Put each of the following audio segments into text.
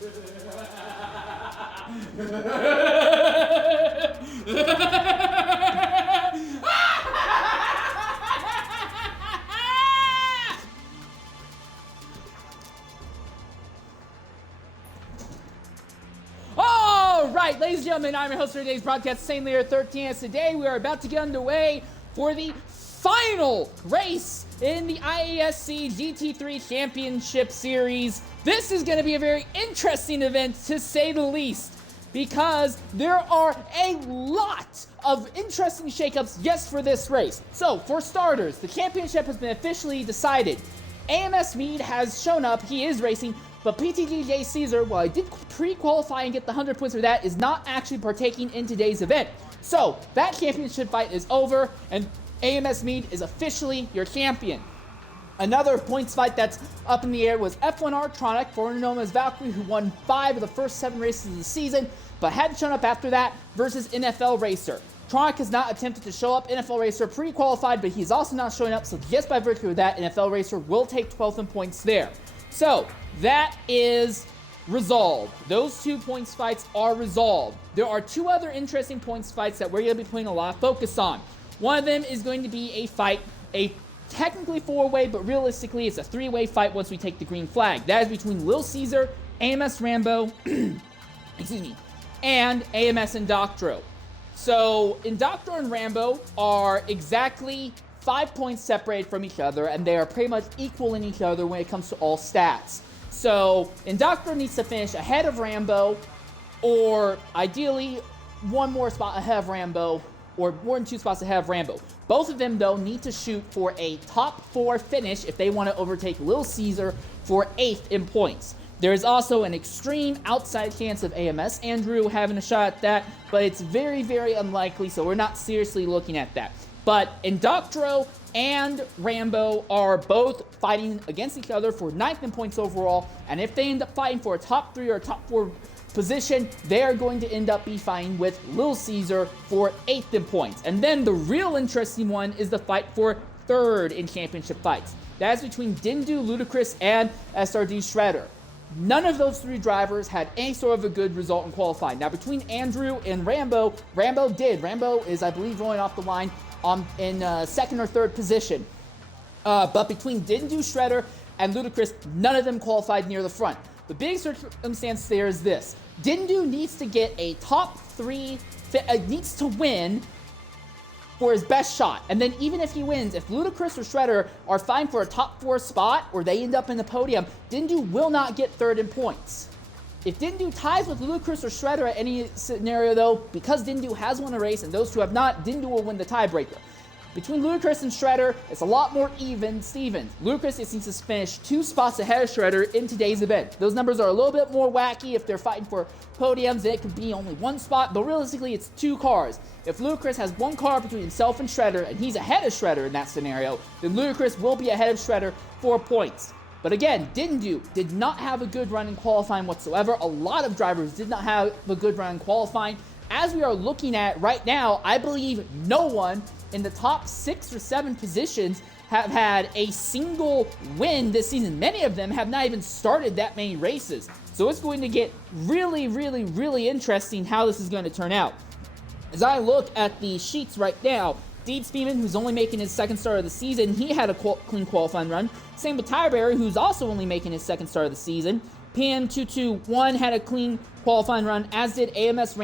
Alright, ladies and gentlemen, I'm your host for today's broadcast, St. Lear 13, and today we are about to get underway for the final race in the IESC GT3 Championship Series. This is going to be a very interesting event, to say the least, because there are a lot of interesting shakeups just for this race. So, for starters, the championship has been officially decided. AMS Mead has shown up, he is racing, but PTGJ Caesar, while he did pre-qualify and get the 100 points for that, is not actually partaking in today's event. So, that championship fight is over, and AMS Mead is officially your champion. Another points fight that's up in the air was F1 Tronic, formerly known as Valkyrie, who won 5 of the first 7 races of the season, but hadn't shown up after that, versus NFL Racer. Tronic has not attempted to show up. NFL Racer pre-qualified, but he's also not showing up, so just by virtue of that, NFL Racer will take 12th in points there. So, that is resolved. Those 2 points fights are resolved. There are 2 other interesting points fights that we're going to be putting a lot of focus on. One of them is going to be a fight, a technically 4-way, but realistically it's a 3-way fight once we take the green flag. That is between Lil Caesar, AMS Rambo, excuse me, and AMS Indoctro. So, Indoctro and Rambo are exactly 5 points separated from each other, and they are pretty much equal in each other when it comes to all stats. So, Indoctro needs to finish ahead of Rambo, or ideally, 1 more spot ahead of Rambo, or more than 2 spots ahead of Rambo. Both of them, though, need to shoot for a top 4 finish if they want to overtake Lil Caesar for 8th in points. There is also an extreme outside chance of AMS Andrew having a shot at that, but it's very, very unlikely, so we're not seriously looking at that. But Indoctro and Rambo are both fighting against each other for 9th in points overall, and if they end up fighting for a top 3 or a top 4 position, they are going to end up be fighting with Lil Caesar for 8th in points. And then the real interesting one is the fight for 3rd in championship fights. That is between Dindu, Ludacris, and SRD Shredder. None of those 3 drivers had any sort of a good result in qualifying. Now, between Andrew and Rambo, Rambo is, I believe, rolling off the line in 2nd or 3rd position. But between Dindu, Shredder, and Ludacris, none of them qualified near the front. The big circumstance there is this. Dindu needs to get a top 3, needs to win for his best shot. And then even if he wins, if Ludacris or Shredder are fighting for a top 4 spot, or they end up in the podium, Dindu will not get 3rd in points. If Dindu ties with Ludacris or Shredder at any scenario, though, because Dindu has won a race and those 2 have not, Dindu will win the tiebreaker. Between Ludacris and Shredder, it's a lot more even Stevens. Ludacris needs to finish 2 spots ahead of Shredder in today's event. Those numbers are a little bit more wacky. If they're fighting for podiums, it could be only 1 spot, but realistically, it's 2 cars. If Ludacris has 1 car between himself and Shredder, and he's ahead of Shredder in that scenario, then Ludacris will be ahead of Shredder for points. But again, Dindu did not have a good run in qualifying whatsoever. A lot of drivers did not have a good run in qualifying. As we are looking at right now, I believe no one in the top 6 or 7 positions have had a single win this season. Many of them have not even started that many races. So it's going to get really, really, really interesting how this is going to turn out. As I look at the sheets right now, Deed Speedman, who's only making his 2nd start of the season, he had a clean qualifying run. Same with Tyreberry, who's also only making his 2nd start of the season. PM221 had a clean qualifying run, as did AMS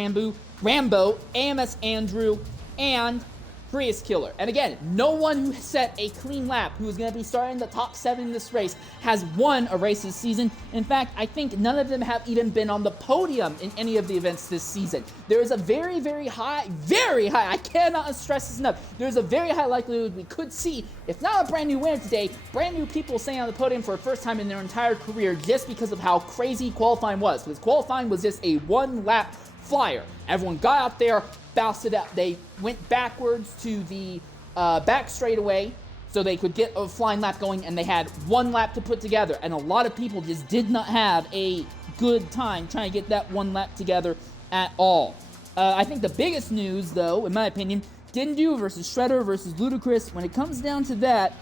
Rambo, AMS Andrew, and Prius Killer. And again, no one who set a clean lap, who is going to be starting the top 7 in this race, has won a race this season. In fact, I think none of them have even been on the podium in any of the events this season. There is a very, very high, I cannot stress this enough, there's a very high likelihood we could see, if not a brand new winner today, brand new people staying on the podium for the first time in their entire career, just because of how crazy qualifying was. Because qualifying was just a 1-lap flyer. Everyone got out there, bounced it out. They went backwards to the back straightaway so they could get a flying lap going, and they had 1 lap to put together. And a lot of people just did not have a good time trying to get that 1 lap together at all. I think the biggest news, though, in my opinion, Dindu versus Shredder versus Ludacris. When it comes down to that,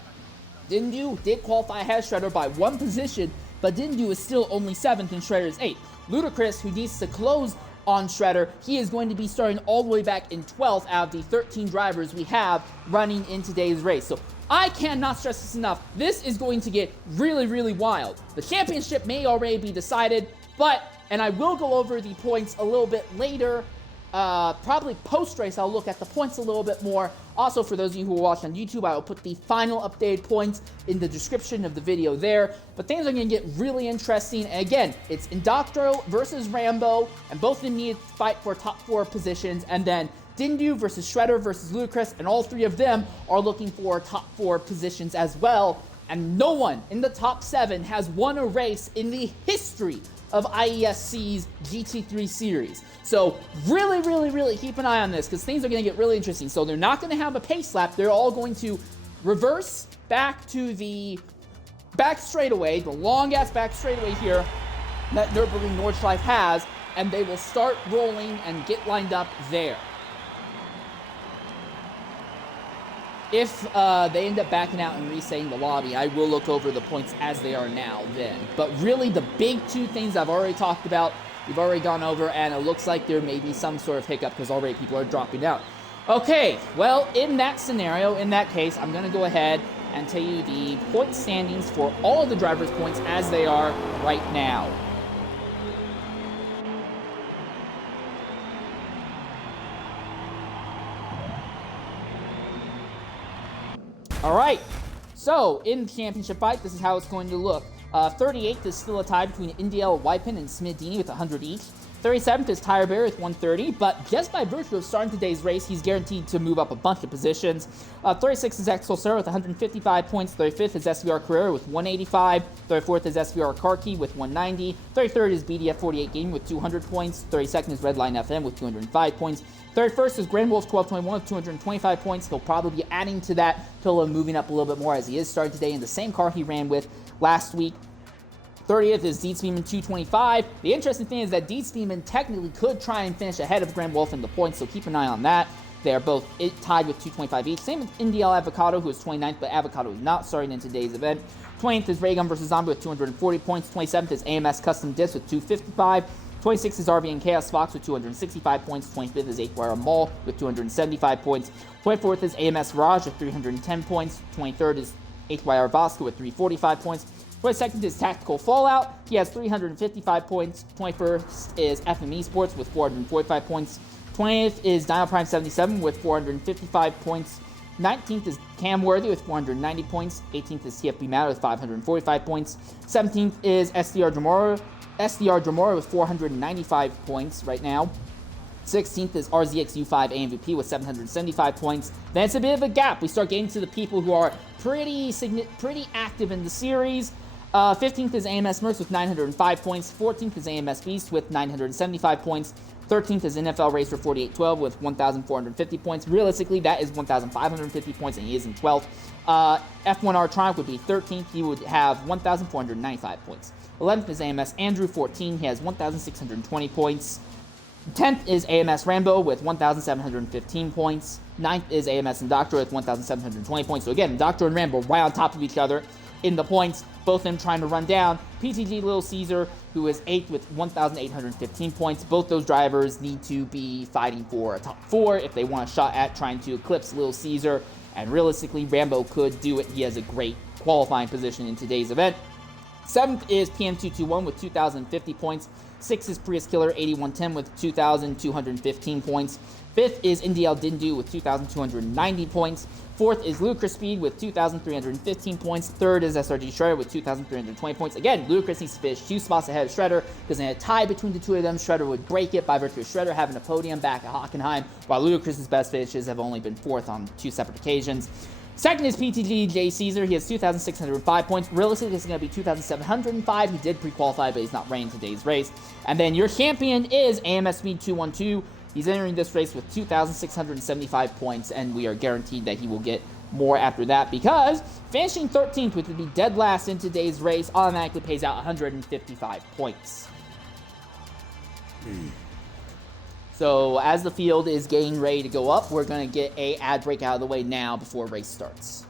Dindu did qualify ahead of Shredder by 1 position, but Dindu is still only 7th and Shredder is 8th. Ludacris, who needs to close on Shredder, he is going to be starting all the way back in 12th out of the 13 drivers we have running in today's race. So I cannot stress this enough. This is going to get really, really wild. The championship may already be decided, and I will go over the points a little bit later. Probably post-race, I'll look at the points a little bit more. Also, for those of you who are watching on YouTube, I will put the final updated points in the description of the video there. But things are going to get really interesting. And again, it's Indoctro versus Rambo, and both of them need to fight for top 4 positions. And then Dindu versus Shredder versus Ludacris, and all 3 of them are looking for top 4 positions as well. And no one in the top 7 has won a race in the history of IESC's GT3 series. So really, really, really keep an eye on this, because things are going to get really interesting. So they're not going to have a pace lap. They're all going to reverse back to the back straightaway, the long-ass back straightaway here that Nurburgring Nordschleife has, and they will start rolling and get lined up there. If they end up backing out and resetting the lobby, I will look over the points as they are now then. But really, the big 2 things I've already talked about, we've already gone over, and it looks like there may be some sort of hiccup because already people are dropping out. Okay, well, in that scenario, in that case, I'm going to go ahead and tell you the point standings for all of the drivers' points as they are right now. All right, so in the championship fight, this is how it's going to look. 38th is still a tie between Indiel, Wypin, and Smidini with 100 each. 37th is Tyre Bear with 130, but just by virtue of starting today's race, he's guaranteed to move up a bunch of positions. 36th is Axel Sir with 155 points. 35th is SVR Carrera with 185. 34th is SVR Karki with 190. 33rd is BDF 48 Gaming with 200 points. 32nd is Redline FM with 205 points. 31st is Grand Wolf 1221 with 225 points. He'll probably be adding to that till moving up a little bit more, as he is starting today in the same car he ran with last week. 30th is Deed Speedman 225. The interesting thing is that Deed Speedman technically could try and finish ahead of Grand Wolf in the points, so keep an eye on that. They are both tied with 225 each. Same with Indiel Avocado, who is 29th, but Avocado is not starting in today's event. 20th is Raygun vs. Zombie with 240 points. 27th is AMS Custom Disc with 255. 26th is RV and Chaos Fox with 265 points. 25th is 8-Wire Mall with 275 points. 24th is AMS Raj with 310 points. 23rd is 8-Wire Vasco with 345 points. 22nd is Tactical Fallout. He has 355 points. 21st is FME Sports with 445 points. 20th is Dino Prime 77 with 455 points. 19th is Cam Worthy with 490 points. 18th is TFB Matter with 545 points. 17th is SDR Dramora with 495 points right now. 16th is RZX U5 AMVP with 775 points. Then it's a bit of a gap. We start getting to the people who are pretty active in the series. 15th is AMS Mercs with 905 points. 14th is AMS Beast with 975 points. 13th is NFL Racer 4812 with 1,450 points. Realistically, that is 1,550 points, and he is in 12th. F1R Triumph would be 13th. He would have 1,495 points. 11th is AMS Andrew 14. He has 1,620 points. 10th is AMS Rambo with 1,715 points. 9th is AMS Indoctor with 1,720 points. So again, Doctor and Rambo right on top of each other in the points, both of them trying to run down PTG Little Caesar, who is 8th with 1,815 points. Both those drivers need to be fighting for a top 4 if they want a shot at trying to eclipse Little Caesar. And realistically, Rambo could do it. He has a great qualifying position in today's event. 7th is PM221 with 2,050 points. 6th is Prius Killer 8110 with 2,215 points. 5th is NDL Dindu with 2,290 points. 4th is Ludacris Speed with 2,315 points. 3rd is SRG Shredder with 2,320 points. Again, Ludacris needs to finish 2 spots ahead of Shredder, because in a tie between the 2 of them, Shredder would break it by virtue of Shredder having a podium back at Hockenheim, while Ludacris' best finishes have only been 4th on 2 separate occasions. 2nd is PTG J. Caesar. He has 2,605 points. Realistically, it's going to be 2,705. He did pre-qualify, but he's not running today's race. And then your champion is AMS Speed 212. He's entering this race with 2,675 points, and we are guaranteed that he will get more after that, because finishing 13th, which would be dead last in today's race, automatically pays out 155 points. So as the field is getting ready to go up, we're going to get a ad break out of the way now before race starts.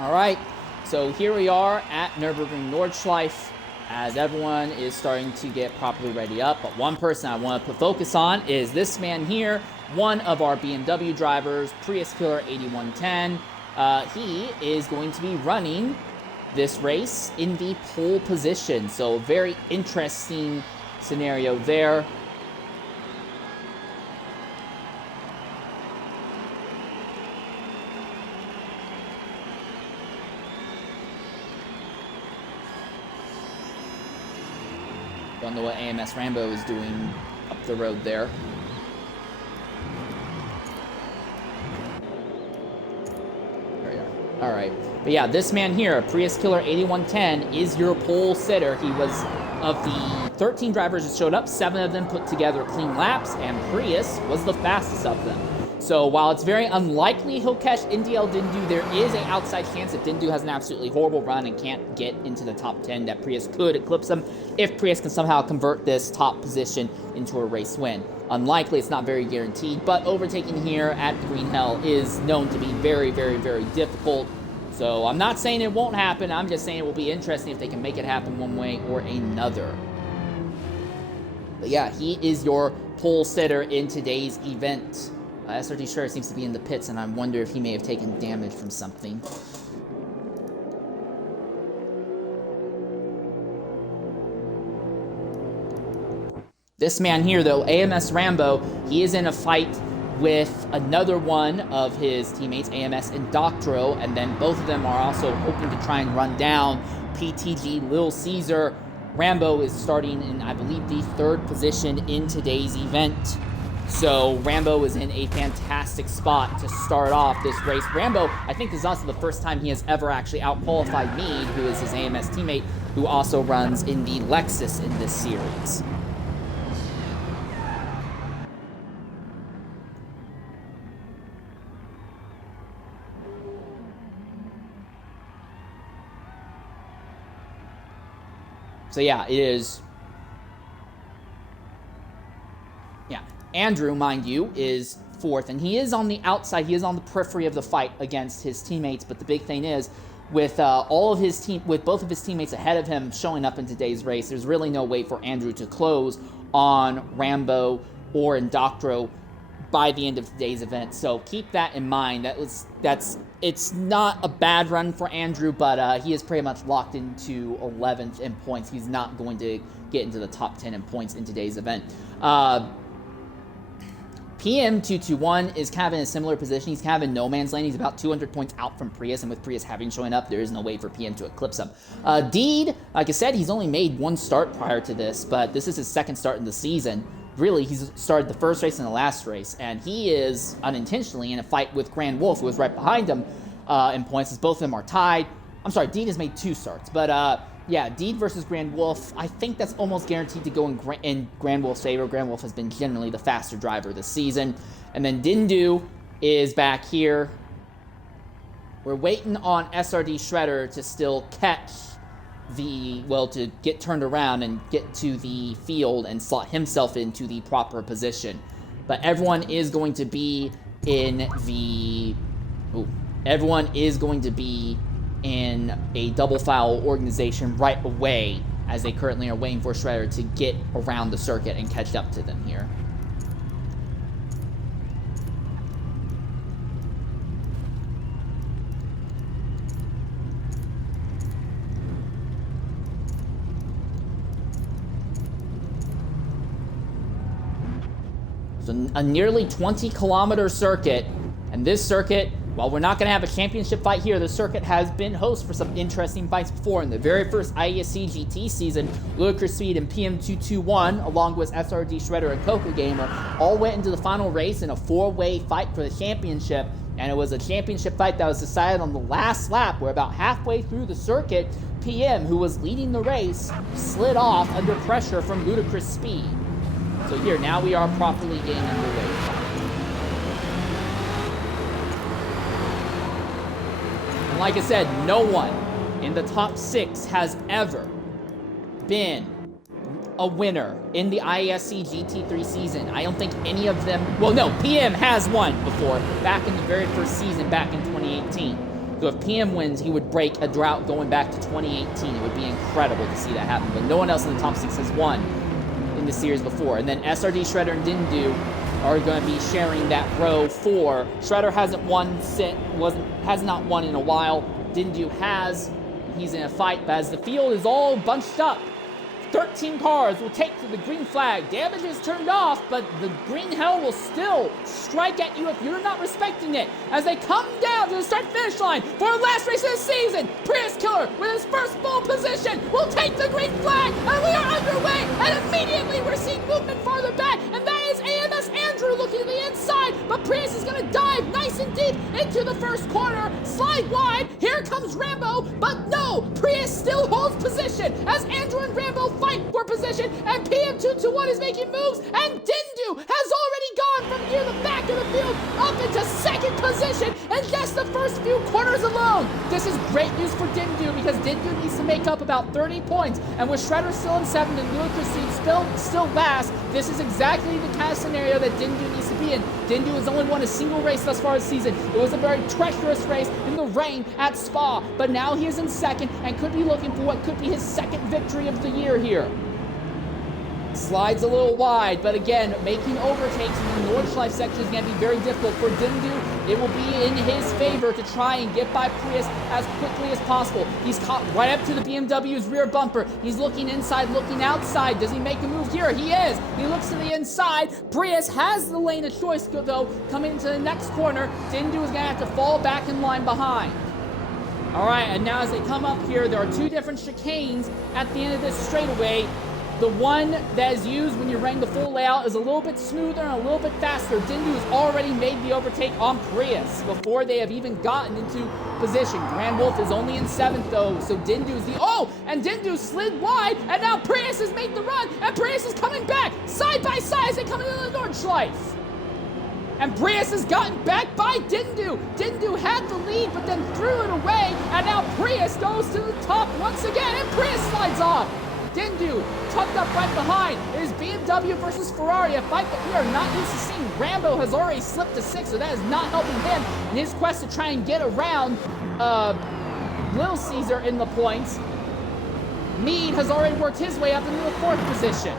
All right, so here we are at Nurburgring Nordschleife as everyone is starting to get properly ready up. But one person I want to put focus on is this man here, one of our BMW drivers, Prius Killer 8110. He is going to be running this race in the pole position. So very interesting scenario there. Don't know what AMS Rambo is doing up the road there. There we are. All right. But yeah, this man here, Prius Killer 8110, is your pole sitter. He was, of the 13 drivers that showed up, 7 of them put together clean laps, and Prius was the fastest of them. So while it's very unlikely he'll catch NDL Dindu, there is an outside chance that Dindu has an absolutely horrible run and can't get into the top 10 that Prius could eclipse him if Prius can somehow convert this top position into a race win. Unlikely, it's not very guaranteed, but overtaking here at Green Hell is known to be very, very, very difficult. So I'm not saying it won't happen, I'm just saying it will be interesting if they can make it happen one way or another. But yeah, he is your pole sitter in today's event. SRT Shredder seems to be in the pits, and I wonder if he may have taken damage from something. This man here, though, AMS Rambo, he is in a fight with another one of his teammates, AMS Indoctro, and then both of them are also hoping to try and run down PTG Lil Caesar. Rambo is starting in, I believe, the 3rd position in today's event. So Rambo is in a fantastic spot to start off this race. Rambo, I think this is also the first time he has ever actually out-qualified Mead, who is his AMS teammate, who also runs in the Lexus in this series. So yeah, it is... Yeah. Andrew, mind you, is 4th, and he is on the outside. He is on the periphery of the fight against his teammates. But the big thing is, with with both of his teammates ahead of him showing up in today's race, there's really no way for Andrew to close on Rambo or Indoctro by the end of today's event. So keep that in mind. It's not a bad run for Andrew, but he is pretty much locked into 11th in points. He's not going to get into the top 10 in points in today's event. PM221 is kind of in a similar position. He's kind of in no man's land. He's about 200 points out from Prius, and with Prius having showing up, there is no way for PM to eclipse him. Deed, like I said, he's only made 1 start prior to this, but this is his 2nd start in the season. Really, he's started the first race and the last race, and he is unintentionally in a fight with Grand Wolf, who is right behind him in points, as both of them are tied. I'm sorry, Deed has made 2 starts, but yeah, Deed versus Grand Wolf, I think that's almost guaranteed to go in Grand Wolf's favor. Grand Wolf has been generally the faster driver this season. And then Dindu is back here. We're waiting on SRD Shredder to still catch to get turned around and get to the field and slot himself into the proper position. But everyone is going to be in a double file organization right away, as they currently are waiting for Shredder to get around the circuit and catch up to them here. So a nearly 20-kilometer circuit, and this circuit, while we're not going to have a championship fight here, the circuit has been host for some interesting fights before. In the very first IESC GT season, Ludicrous Speed and PM221, along with SRD Shredder and Coca Gamer, all went into the final race in a 4-way fight for the championship. And it was a championship fight that was decided on the last lap, where about halfway through the circuit, PM, who was leading the race, slid off under pressure from Ludicrous Speed. So here, now we are properly getting underway. And like I said, no one in the top 6 has ever been a winner in the IESC GT3 season. I don't think any of them... Well, no, PM has won before, back in the very first season, back in 2018. So if PM wins, he would break a drought going back to 2018. It would be incredible to see that happen, but no one else in the top 6 has won in the series before. And then SRD, Shredder, and Dindu are going to be sharing that row 4. Shredder hasn't has not won in a while. Dindu has. He's in a fight, but as the field is all bunched up, 13 cars will take to the green flag. Damage is turned off, but the green hell will still strike at you if you're not respecting it. As they come down to the start-finish line for our last race of the season, Prius Killer, with his first pole position, will take the green flag, and we are underway, and immediately we're seeing movement farther back, and that is AMS Andrew looking to the inside, but Prius is going to dive nice and deep into the first corner, slide wide, here comes Rambo, but no, Prius still holds position as Andrew and Rambo fight for position, and PM221 is making moves, and Dindu has already gone from near the back of the field up into second position, and just the first few corners alone. This is great news for Dindu because Dindu needs to make up about 30 points, and with Shredder still in 7th and Ludicrous still last, this is exactly the kind of scenario that Dindu needs to be in. Dindu has only won a single race thus far this season. It was a very treacherous race in the rain at Spa, but now he is in 2nd and could be looking for what could be his 2nd victory of the year here. Slides a little wide, but again, making overtakes in the Nordschleife section is going to be very difficult for Dindu. It will be in his favor to try and get by Prius as quickly as possible. He's caught right up to the BMW's rear bumper. He's looking inside, looking outside. Does he make a move here? He is. He looks to the inside. Prius has the lane of choice, though, coming into the next corner. Dindu is going to have to fall back in line behind. All right, and now as they come up here, there are 2 different chicanes at the end of this straightaway. The one that is used when you're running the full layout is a little bit smoother and a little bit faster. Dindu has already made the overtake on Prius before they have even gotten into position. Grand Wolf is only in 7th though, so Dindu's and Dindu slid wide, and now Prius has made the run, and Prius is coming back side by side as they come into the Nordschleife. And Prius has gotten back by Dindu. Dindu had the lead, but then threw it away, and now Prius goes to the top once again, and Prius slides off. Dindu tucked up right behind. It is BMW versus Ferrari, a fight that we are not used to seeing. Rambo has already slipped to 6th, so that is not helping him in his quest to try and get around Little Caesar in the points. Mead has already worked his way up into the 4th position.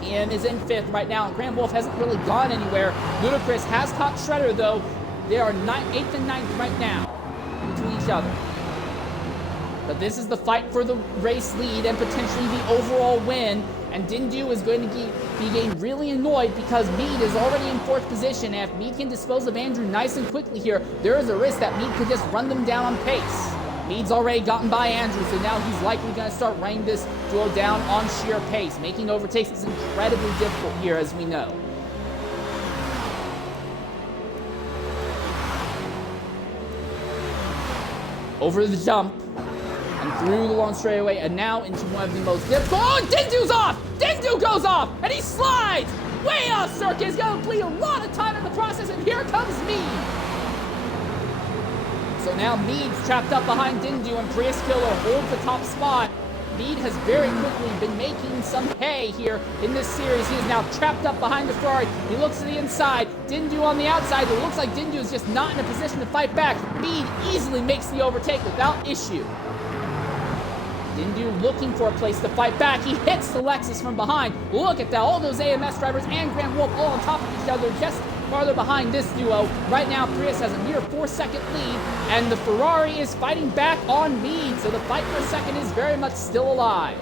PM is in 5th right now, and Grand Wolf hasn't really gone anywhere. Ludicrous has caught Shredder, though. They are 8th and 9th right now between each other. But this is the fight for the race lead and potentially the overall win. And Dindu is going to be getting really annoyed because Mead is already in 4th position. And if Mead can dispose of Andrew nice and quickly here, there is a risk that Mead could just run them down on pace. Mead's already gotten by Andrew, so now he's likely going to start running this duel down on sheer pace. Making overtakes is incredibly difficult here, as we know. Over the jump. And through the long straightaway, and now into one of the most difficult. Oh, and Dindu's off! Dindu goes off, and he slides way off circuit. He's going to bleed a lot of time in the process, and here comes Mead. So now Mead's trapped up behind Dindu, and Prius Killer holds the top spot. Mead has very quickly been making some hay here in this series. He is now trapped up behind the Ferrari. He looks to the inside. Dindu on the outside. It looks like Dindu is just not in a position to fight back. Mead easily makes the overtake without issue. Dindu looking for a place to fight back. He hits the Lexus from behind. Look at that. All those AMS drivers and Grand Wolf all on top of each other, just farther behind this duo. Right now, Prius has a near 4-second lead, and the Ferrari is fighting back on Mead, so the fight for second is very much still alive.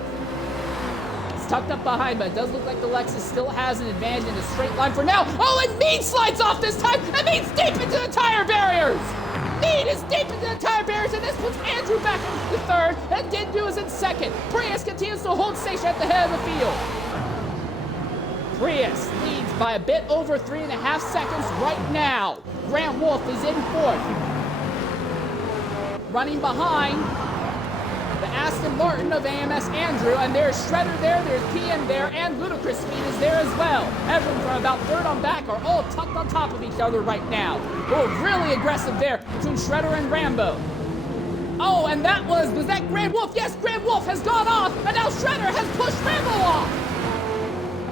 It's tucked up behind, but it does look like the Lexus still has an advantage in a straight line for now. Oh, and Mead slides off this time, and Mead's deep into the tire barriers! Mead is deep into the tire barriers, and this puts Andrew back into the 3rd, and Dindu is in 2nd. Prius continues to hold station at the head of the field. Prius leads by a bit over 3.5 seconds right now. Grand Wolf is in 4th. Running behind the Aston Martin of AMS Andrew, and there's Shredder there, there's PM there, and Ludicrous Speed is there as well. Everyone from about 3rd on back are all tucked on top of each other right now. Oh, really aggressive there between Shredder and Rambo. Oh, and that was that Grand Wolf? Yes, Grand Wolf has gone off, and now Shredder has pushed Rambo off.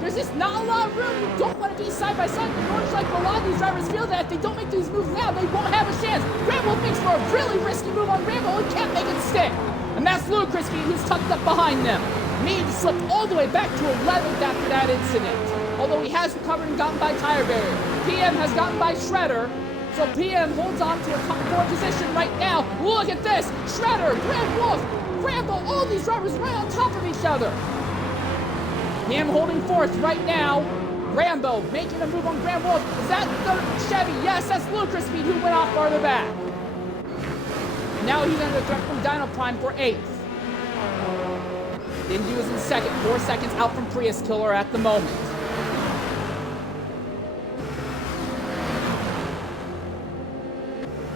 there's just not a lot of room. You don't want to be side by side. The Nordschleife, a lot of these drivers feel that if they don't make these moves now, they won't have a chance. Rambo makes for a really risky move on Rambo and can't make it stick. And that's Ludicrous Speed, who's tucked up behind them. Mead slipped all the way back to 11th after that incident. Although he has recovered and gotten by tire barrier. PM has gotten by Shredder. So PM holds on to a top 4 position right now. Look at this. Shredder, Grand Wolf, Rambo, all these drivers right on top of each other. PM holding 4th right now. Rambo making a move on Grand Wolf. Is that the Chevy? Yes, that's Ludicrous Speed who went off farther back. Now he's under threat from Dino Prime for 8th. Dindu is in 2nd, 4 seconds out from Prius Killer at the moment.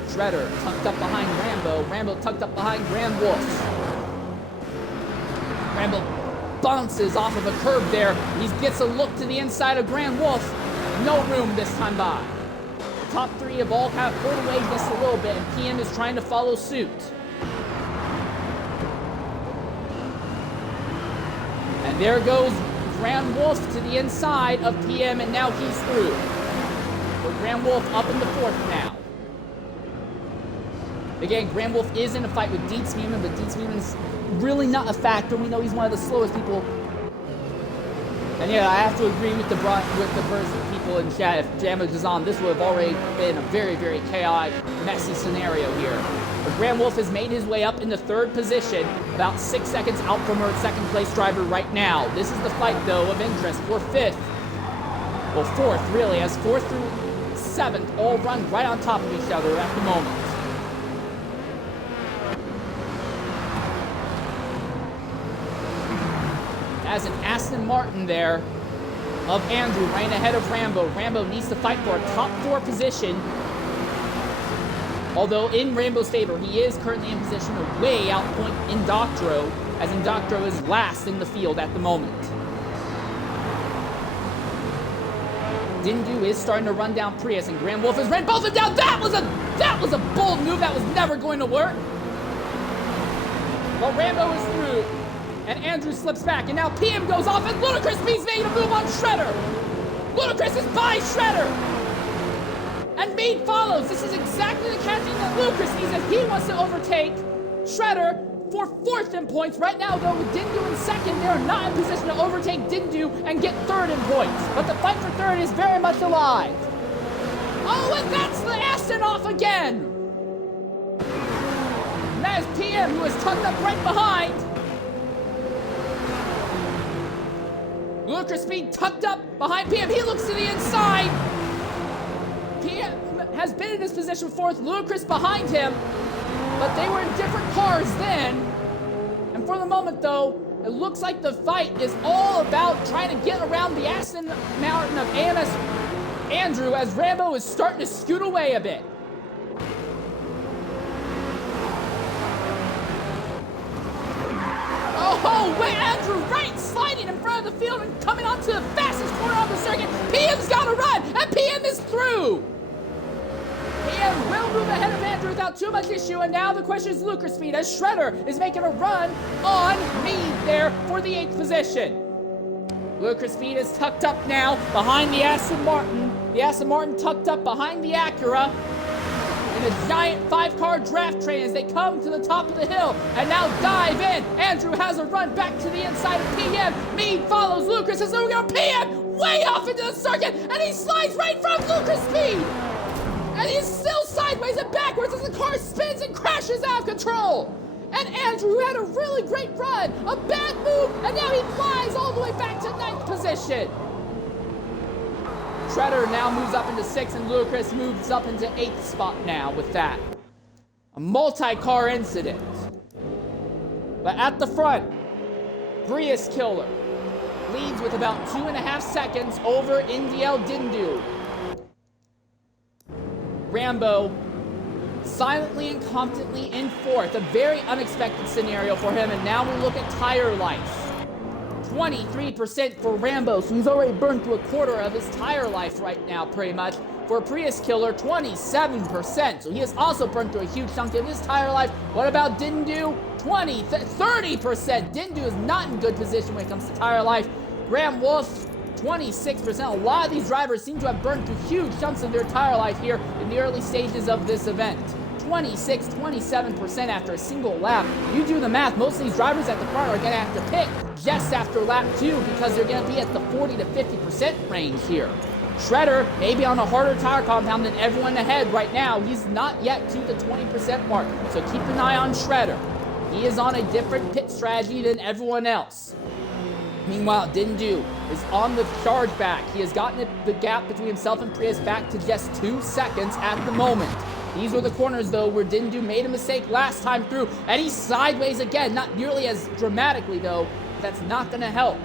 Shredder tucked up behind Rambo. Rambo tucked up behind Grand Wolf. Rambo bounces off of a curb there. He gets a look to the inside of Grand Wolf. No room this time by. The top 3 have all kind of pulled away just a little bit, and PM is trying to follow suit. And there goes Grand Wolf to the inside of PM, and now he's through. So Grand Wolf up in the 4th now. Again, Grand Wolf is in a fight with Deets Beeman, but Deets Beeman's really not a factor. We know he's one of the slowest people. And yeah, I have to agree with the person people in chat. If damage is on, this would have already been a very, very chaotic, messy scenario here. But Grand Wolf has made his way up into 3rd position, about 6 seconds out from her 2nd place driver right now. This is the fight, though, of interest for 5th. Well, 4th, really, as 4th through 7th all run right on top of each other at the moment. As an Aston Martin there of Andrew right ahead of Rambo. Rambo needs to fight for a top 4 position. Although in Rambo's favor, he is currently in position to way outpoint Indoctro, as Indoctro is last in the field at the moment. Dindu is starting to run down Prius, and Grand Wolf has ran both of them down. That was a bold move. That was never going to work. Well, Rambo is through. And Andrew slips back, and now PM goes off, and Ludicrous Speed's making a move on Shredder. Ludicrous is by Shredder. And Mead follows. This is exactly the catching that Ludicrous needs if he wants to overtake Shredder for 4th in points. Right now, though, with Dindu in 2nd, they're not in position to overtake Dindu and get 3rd in points. But the fight for 3rd is very much alive. Oh, and that's the Aston off again. And that is PM, who is tucked up right behind. Ludicrous Speed tucked up behind PM. He looks to the inside. PM has been in his position 4th. Ludicrous behind him. But they were in different cars then. And for the moment, though, it looks like the fight is all about trying to get around the Aston Martin of AMS Andrew as Rambo is starting to scoot away a bit. Oh, wait, Andrew right sliding in front of the field and coming onto the fastest corner on the circuit. PM's got to run, and PM is through. PM will move ahead of Andrew without too much issue, and now the question is Ludicrous Speed as Shredder is making a run on Mead there for the 8th position. Ludicrous Speed is tucked up now behind the Aston Martin. The Aston Martin tucked up behind the Acura. In a giant 5-car draft train as they come to the top of the hill and now dive in. Andrew has a run back to the inside of PM. Mead follows Ludicrous as we go. PM way off into the circuit and he slides right from Ludicrous Speed. And he's still sideways and backwards as the car spins and crashes out of control. And Andrew had a really great run, a bad move, and now he flies all the way back to 9th position. Shredder now moves up into 6th, and Ludicrous moves up into 8th spot now with that. A multi-car incident. But at the front, Prius Killer leads with about 2.5 seconds over NDL Dindu. Rambo silently and confidently in 4th. A very unexpected scenario for him, and now we look at tire life. 23% for Rambo, so he's already burned through a quarter of his tire life right now, pretty much. For Prius Killer, 27%, so he has also burned through a huge chunk of his tire life. What about Dindu? 30%. Dindu is not in good position when it comes to tire life. Grand Wolf, 26%. A lot of these drivers seem to have burned through huge chunks of their tire life here in the early stages of this event. 26, 27% after a single lap. You do the math, most of these drivers at the front are going to have to pit just after lap 2 because they're going to be at the 40 to 50% range here. Shredder maybe on a harder tire compound than everyone ahead right now. He's not yet to the 20% mark, so keep an eye on Shredder. He is on a different pit strategy than everyone else. Meanwhile, Dindu is on the charge back. He has gotten the gap between himself and Prius back to just 2 seconds at the moment. These were the corners, though, where Dindu made a mistake last time through, and he's sideways again. Not nearly as dramatically, though. That's not going to help.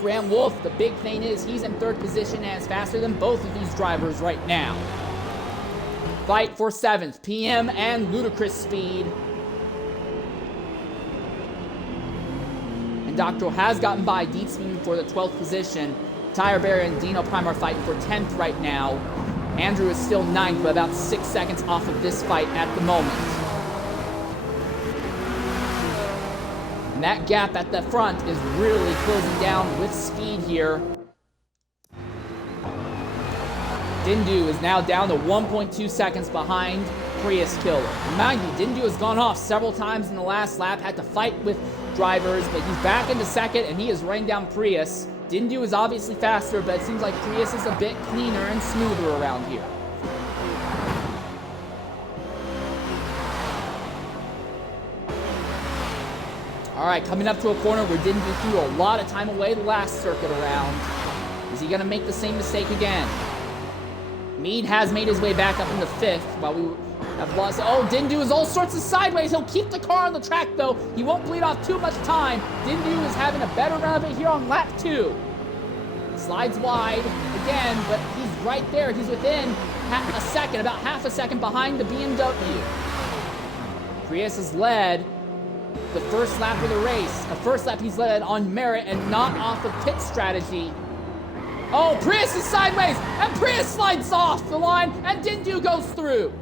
Graham Wolf, the big thing is he's in 3rd position and is faster than both of these drivers right now. Fight for 7th. PM and ludicrous speed. And Doctor has gotten by Deep Speed for the 12th position. Tire Bear and Dino Prime are fighting for 10th right now. Andrew is still 9th, but about 6 seconds off of this fight at the moment. And that gap at the front is really closing down with speed here. Dindu is now down to 1.2 seconds behind Prius Killer. Mind you, Dindu has gone off several times in the last lap, had to fight with drivers, but he's back into 2nd, and he is running down Prius. Dindu is obviously faster, but it seems like Prius is a bit cleaner and smoother around here. All right, coming up to a corner where Dindu threw a lot of time away the last circuit around. Is he going to make the same mistake again? Mead has made his way back up into 5th while we have lost. Oh, Dindu is all sorts of sideways. He'll keep the car on the track, though. He won't bleed off too much time. Dindu is having a better run of it here on lap 2. Slides wide again, but he's right there. He's within a second, about half a second behind the BMW. Prius has led the first lap of the race. The first lap he's led on merit and not off of pit strategy. Oh, Prius is sideways, and Prius slides off the line, and Dindu goes through.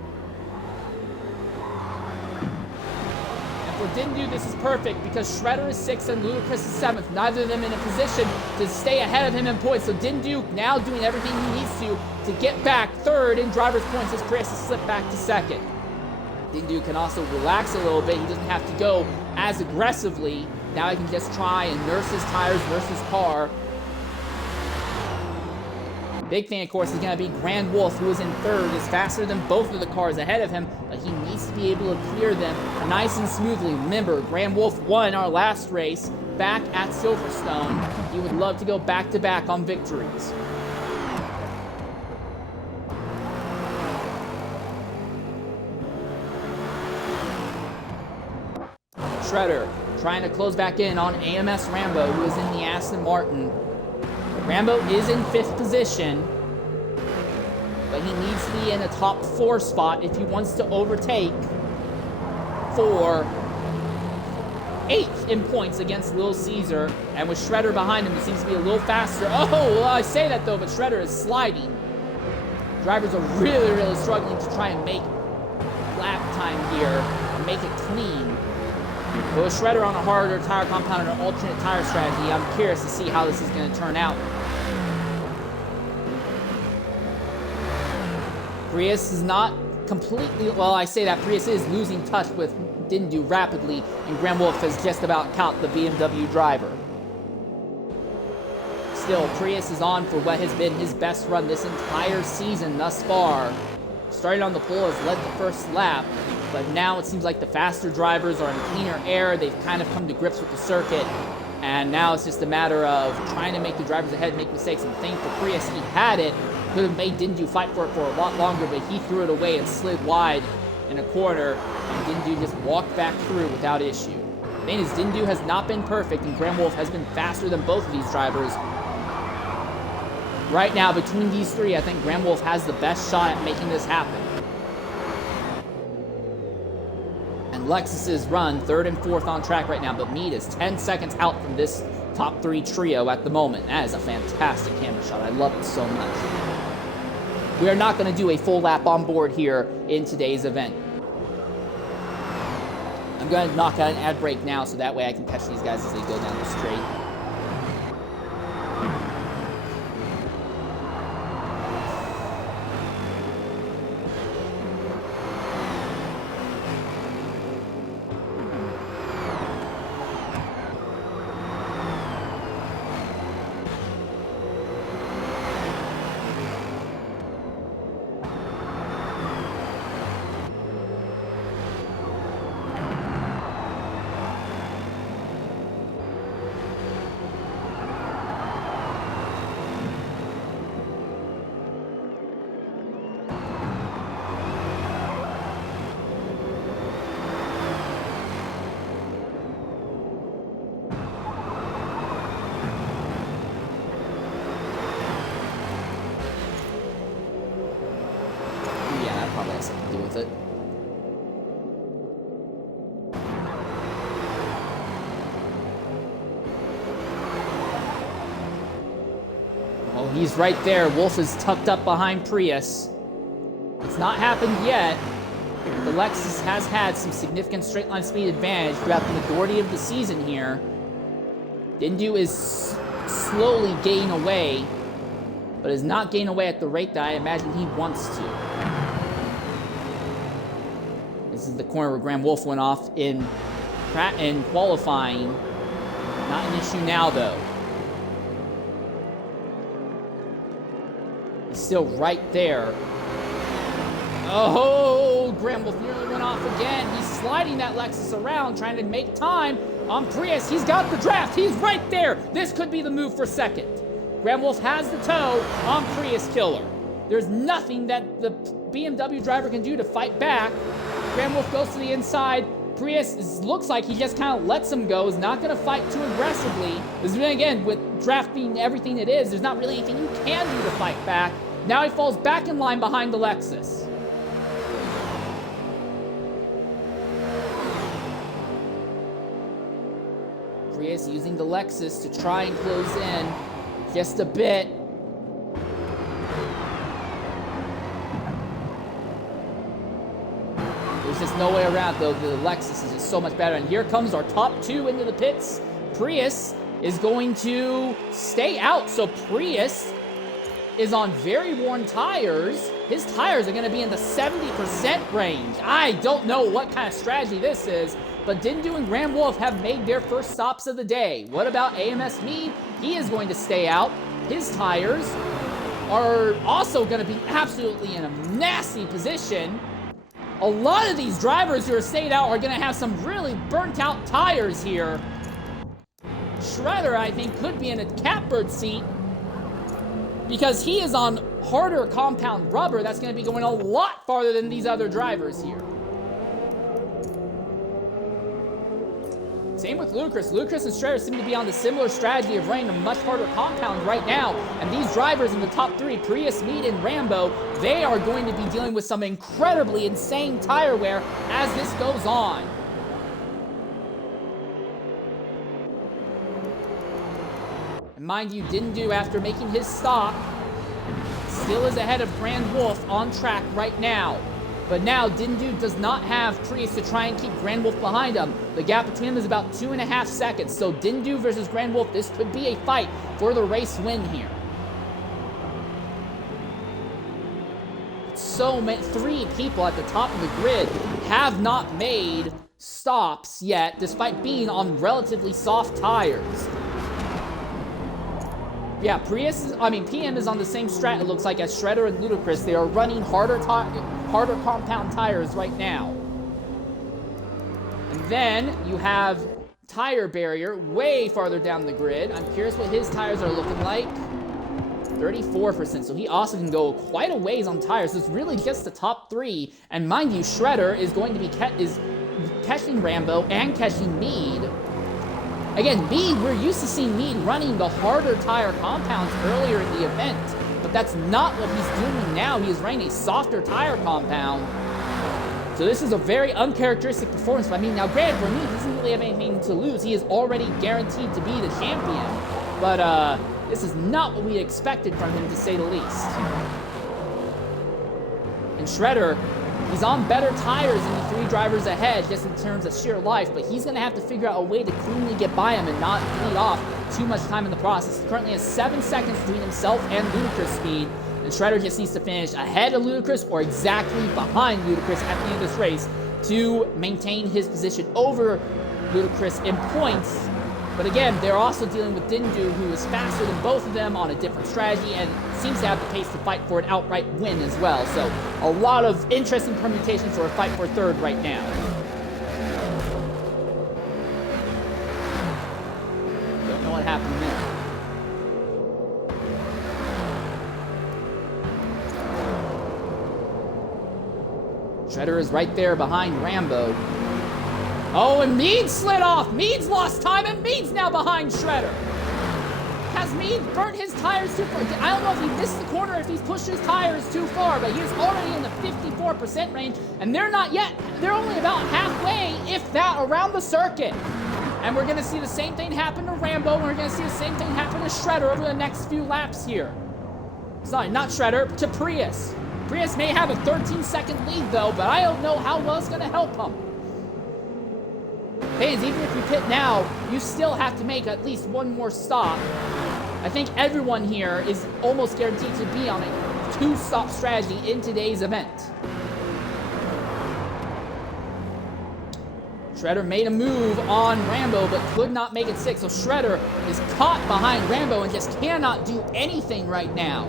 And for Dindu, this is perfect because Shredder is 6th and Ludacris is 7th. Neither of them in a position to stay ahead of him in points. So Dindu now doing everything he needs to get back 3rd in driver's points as Prius has slipped back to 2nd. Dindu can also relax a little bit. He doesn't have to go as aggressively. Now he can just try and nurse his tires, nurse his car. Big thing, of course, is going to be Grand Wolf, who is in 3rd, is faster than both of the cars ahead of him, but he needs to be able to clear them nice and smoothly. Remember, Grand Wolf won our last race back at Silverstone. He would love to go back-to-back on victories. Shredder trying to close back in on AMS Rambo, who is in the Aston Martin. Rambo is in 5th position, but he needs to be in a top 4 spot if he wants to overtake for 8th in points against Little Caesar. And with Shredder behind him, he seems to be a little faster. Oh, well, I say that though, but Shredder is sliding. Drivers are really, really struggling to try and make lap time here and make it clean. But with Shredder on a harder tire compound and an alternate tire strategy, I'm curious to see how this is going to turn out. Prius is not completely, well, I say that Prius is losing touch with Dindu rapidly, and Grand Wolf has just about caught the BMW driver. Still, Prius is on for what has been his best run this entire season thus far. Starting on the pole, has led the first lap, but now it seems like the faster drivers are in cleaner air. They've kind of come to grips with the circuit, and now it's just a matter of trying to make the drivers ahead make mistakes. And thank for Prius, he had it. Could have made Dindu fight for it for a lot longer, but he threw it away and slid wide in a corner, and Dindu just walked back through without issue. The thing is, Dindu has not been perfect, and Grand Wolf has been faster than both of these drivers. Right now, between these three, I think Grand Wolf has the best shot at making this happen. And Lexus's run 3rd and 4th on track right now, but Mead is 10 seconds out from this top 3 trio at the moment. That is a fantastic camera shot. I love it so much. We are not going to do a full lap on board here in today's event. I'm going to knock out an ad break now so that way I can catch these guys as they go down the straight. with it. Oh, he's right there. Wolf is tucked up behind Prius. It's not happened yet. The Lexus has had some significant straight line speed advantage throughout the majority of the season here. Dindu is slowly gaining away, but is not gaining away at the rate that I imagine he wants to. This is the corner where Graham Wolf went off in qualifying. Not an issue now, though. He's still right there. Oh, Graham Wolf nearly went off again. He's sliding that Lexus around, trying to make time on Prius. He's got the draft. He's right there. This could be the move for second. Graham Wolf has the tow on Prius Killer. There's nothing that the BMW driver can do to fight back. Graham Wolf goes to the inside. Prius looks like he just kind of lets him go. Is not going to fight too aggressively. This is, again, with draft being everything it is, there's not really anything you can do to fight back. Now he falls back in line behind the Lexus. Prius using the Lexus to try and close in just a bit. There's just no way around, though. The Lexus is just so much better. And here comes our top two into the pits. Prius is going to stay out. So Prius is on very worn tires. His tires are going to be in the 70% range. I don't know what kind of strategy this is, but Dindu and Graham Wolf have made their first stops of the day. What about AMS Mead? He is going to stay out. His tires are also going to be absolutely in a nasty position. A lot of these drivers who are stayed out are going to have some really burnt out tires here. Shredder, I think, could be in a catbird seat because he is on harder compound rubber. That's going to be going a lot farther than these other drivers here. Same with Ludacris. Ludacris and Shredder seem to be on the similar strategy of running a much harder compound right now. And these drivers in the top three, Prius, Mead, and Rambo, they are going to be dealing with some incredibly insane tire wear as this goes on. And mind you, Dindu, after making his stop, still is ahead of Graham Wolf on track right now. But now, Dindu does not have Prius to try and keep Graham Wolf behind him. The gap between them is about 2.5 seconds. So Dindu versus Graham Wolf, this could be a fight for the race win here. So many, 3 people at the top of the grid have not made stops yet, despite being on relatively soft tires. Yeah, PM is on the same strat, it looks like, as Shredder and Ludacris. They are running harder compound tires right now. And then you have Tire Barrier way farther down the grid. I'm curious what his tires are looking like. 34%, so he also can go quite a ways on tires. So it's really just the top 3. And mind you, Shredder is going to be catching Rambo and catching Mead. Again, Mead, we're used to seeing Mead running the harder tire compounds earlier in the event, but that's not what he's doing now. He is running a softer tire compound. So this is a very uncharacteristic performance. I mean, now granted, for Mead, he doesn't really have anything to lose. He is already guaranteed to be the champion, but this is not what we expected from him, to say the least. And Shredder, he's on better tires than the 3 drivers ahead, just in terms of sheer life, but he's going to have to figure out a way to cleanly get by him and not bleed off too much time in the process. He currently has 7 seconds between himself and Ludacris' speed, and Shredder just needs to finish ahead of Ludacris or exactly behind Ludacris at the end of this race to maintain his position over Ludacris in points. But again, they're also dealing with Dindu, who is faster than both of them on a different strategy and seems to have the pace to fight for an outright win as well. So a lot of interesting permutations for a fight for third right now. Don't know what happened there. Shredder is right there behind Rambo. Oh, and Mead slid off. Mead's lost time, and Mead's now behind Shredder. Has Mead burnt his tires too far? I don't know if he missed the corner, if he's pushed his tires too far, but he's already in the 54% range, and they're not yet. They're only about halfway, if that, around the circuit. And we're going to see the same thing happen to Rambo, and we're going to see the same thing happen to Shredder over the next few laps here. Sorry, not Shredder, to Prius. Prius may have a 13-second lead, though, but I don't know how well it's going to help him. Fans, even if you pit now, you still have to make at least one more stop. I think everyone here is almost guaranteed to be on a 2-stop strategy in today's event. Shredder made a move on Rambo, but could not make it stick. So Shredder is caught behind Rambo and just cannot do anything right now.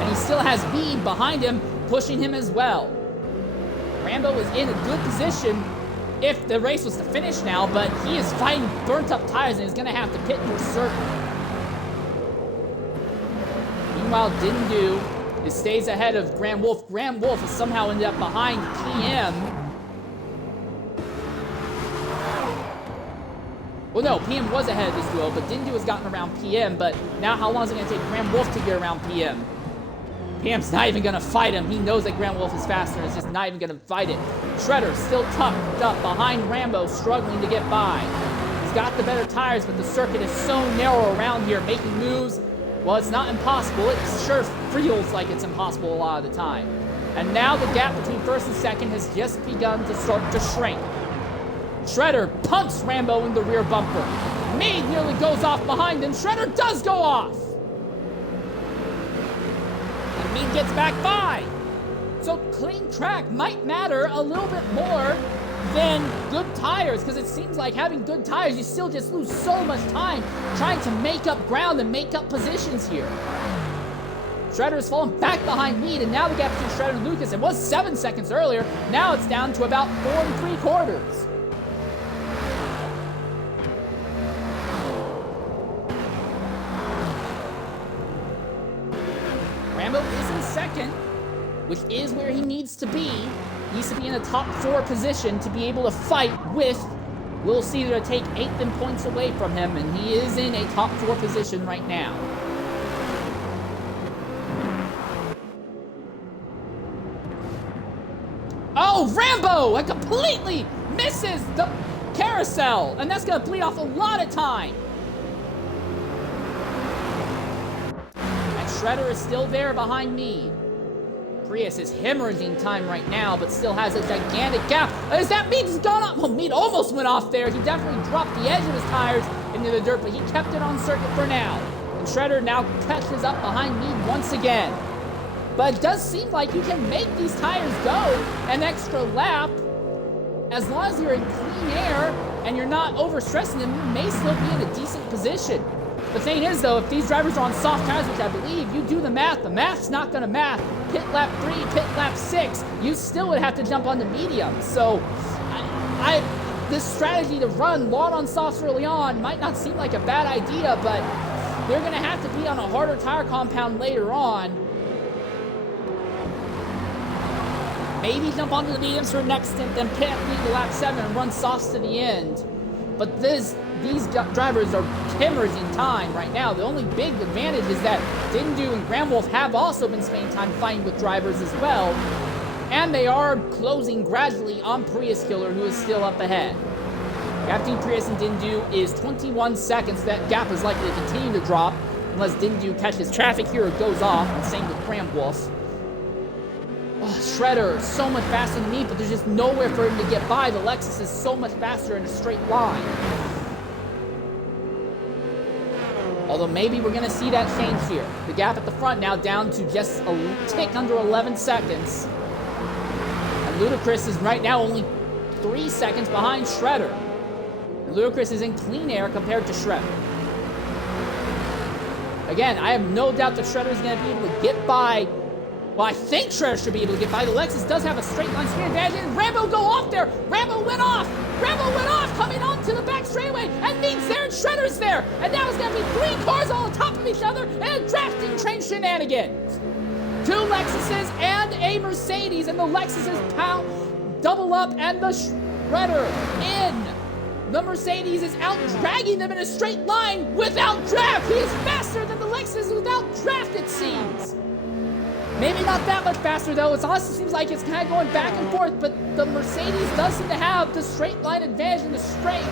And he still has Mead behind him, pushing him as well. Rambo is in a good position if the race was to finish now, but he is fighting burnt up tires and is going to have to pit for certain. Meanwhile, Didn't Do stays ahead of Graham Wolf. Graham Wolf has somehow ended up behind PM. Well, no, PM was ahead of this duo, but Didn't Do has gotten around PM, but now how long is it going to take Graham Wolf to get around PM? PM's not even going to fight him. He knows that Graham Wolf is faster and is just not even going to fight it. Shredder still tucked up behind Rambo, struggling to get by. He's got the better tires, but the circuit is so narrow around here, making moves. Well, it's not impossible. It sure feels like it's impossible a lot of the time. And now the gap between first and second has just begun to start to shrink. Shredder punts Rambo in the rear bumper. Mead nearly goes off behind him. Shredder does go off. And Mead gets back by. So clean track might matter a little bit more than good tires, because it seems like having good tires, you still just lose so much time trying to make up ground and make up positions here. Shredder has fallen back behind Mead, and now the gap between Shredder and Lucas, it was 7 seconds earlier, now it's down to about 4 3/4. Rambo is in second, which is where he needs to be. He needs to be in a top 4 position to be able to fight with Will Caesar to take 8th and points away from him, and he is in a top 4 position right now. Oh, Rambo! It completely misses the carousel, and that's going to bleed off a lot of time. And Shredder is still there behind Mead. Prius is hemorrhaging time right now, but still has a gigantic gap. Is that Mead's gone up? Well, Mead almost went off there. He definitely dropped the edge of his tires into the dirt, but he kept it on circuit for now. And Shredder now catches up behind Mead once again. But it does seem like you can make these tires go an extra lap. As long as you're in clean air and you're not overstressing them, you may still be in a decent position. The thing is, though, if these drivers are on soft tires, which I believe, you do the math's not going to math. Pit lap 3, pit lap 6, you still would have to jump on the medium. So, this strategy to run long on softs early on might not seem like a bad idea, but they're going to have to be on a harder tire compound later on. Maybe jump onto the mediums for next stint, then pit lead to lap 7 and run softs to the end. But these drivers are hemorrhaging time right now. The only big advantage is that Didn't Do and Graham Wolf have also been spending time fighting with drivers as well. And they are closing gradually on Prius Killer, who is still up ahead. Gap between Prius and Didn't Do is 21 seconds. That gap is likely to continue to drop unless Didn't Do catches traffic here or goes off. And same with Graham Wolf. Oh, Shredder, so much faster than me, but there's just nowhere for him to get by. The Lexus is so much faster in a straight line. Although maybe we're going to see that change here. The gap at the front now down to just a tick under 11 seconds. And Ludacris is right now only 3 seconds behind Shredder. And Ludacris is in clean air compared to Shredder. Again, I have no doubt that Shredder is going to be able to get by. Well, I think Shredder should be able to get by. The Lexus does have a straight line speed advantage, and Rambo go off there. Rambo went off. Rambo went off, coming onto the back straightaway, and Mead's there, and Shredder's there. And now it's going to be 3 cars all on top of each other, and a drafting train shenanigans. 2 Lexuses and a Mercedes, and the Lexuses double up, and the Shredder in The Mercedes is out dragging them in a straight line without draft. He is faster than the Lexus without draft, it seems. Maybe not that much faster, though. It honestly seems like it's kind of going back and forth, but the Mercedes does seem to have the straight line advantage in the straight.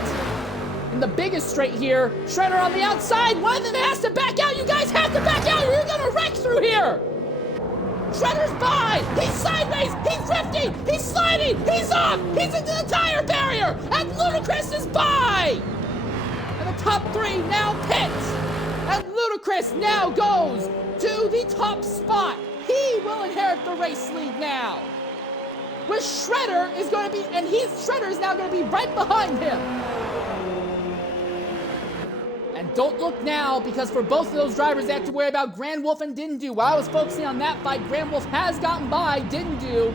In the biggest straight here, Shredder on the outside. One of them has to back out. You guys have to back out. You're going to wreck through here. Shredder's by. He's sideways. He's drifting. He's sliding. He's off. He's into the tire barrier. And Ludacris is by. And the top three now pit. And Ludacris now goes to the top spot. He will inherit the race lead now. Where Shredder is going to be, and Shredder is now going to be right behind him. And don't look now, because for both of those drivers, they have to worry about Grand Wolf and Didn't Do. While I was focusing on that fight, Grand Wolf has gotten by Didn't Do.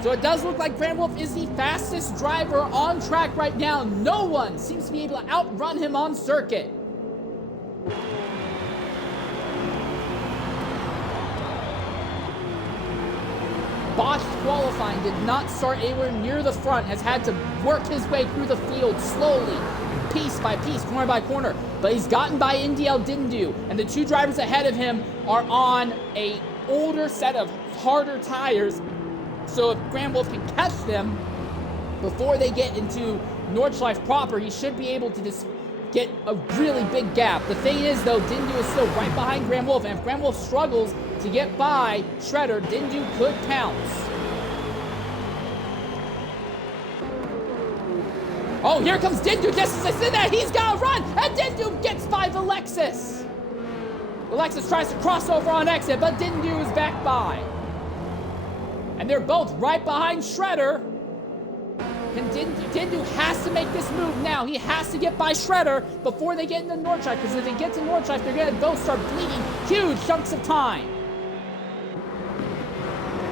So it does look like Grand Wolf is the fastest driver on track right now. No one seems to be able to outrun him on circuit. Botched qualifying, did not start anywhere near the front, has had to work his way through the field slowly, piece by piece, corner by corner, but he's gotten by NDL Didn't Do, and the two drivers ahead of him are on a older set of harder tires, so if Grand Wolf can catch them before they get into Nordschleife proper, he should be able to just get a really big gap. The thing is, though, Didn't Do is still right behind Grand Wolf, and if Grand Wolf struggles to get by Shredder, Didn't Do could pounce. Oh, here comes Didn't Do just as I said that. He's got to run, and Didn't Do gets by the Lexus. The Lexus tries to cross over on exit, but Didn't Do is back by. And they're both right behind Shredder. And Didn't Do has to make this move now. He has to get by Shredder before they get into Nordschleife, because if they get to Nordschleife, they're going to both start bleeding huge chunks of time.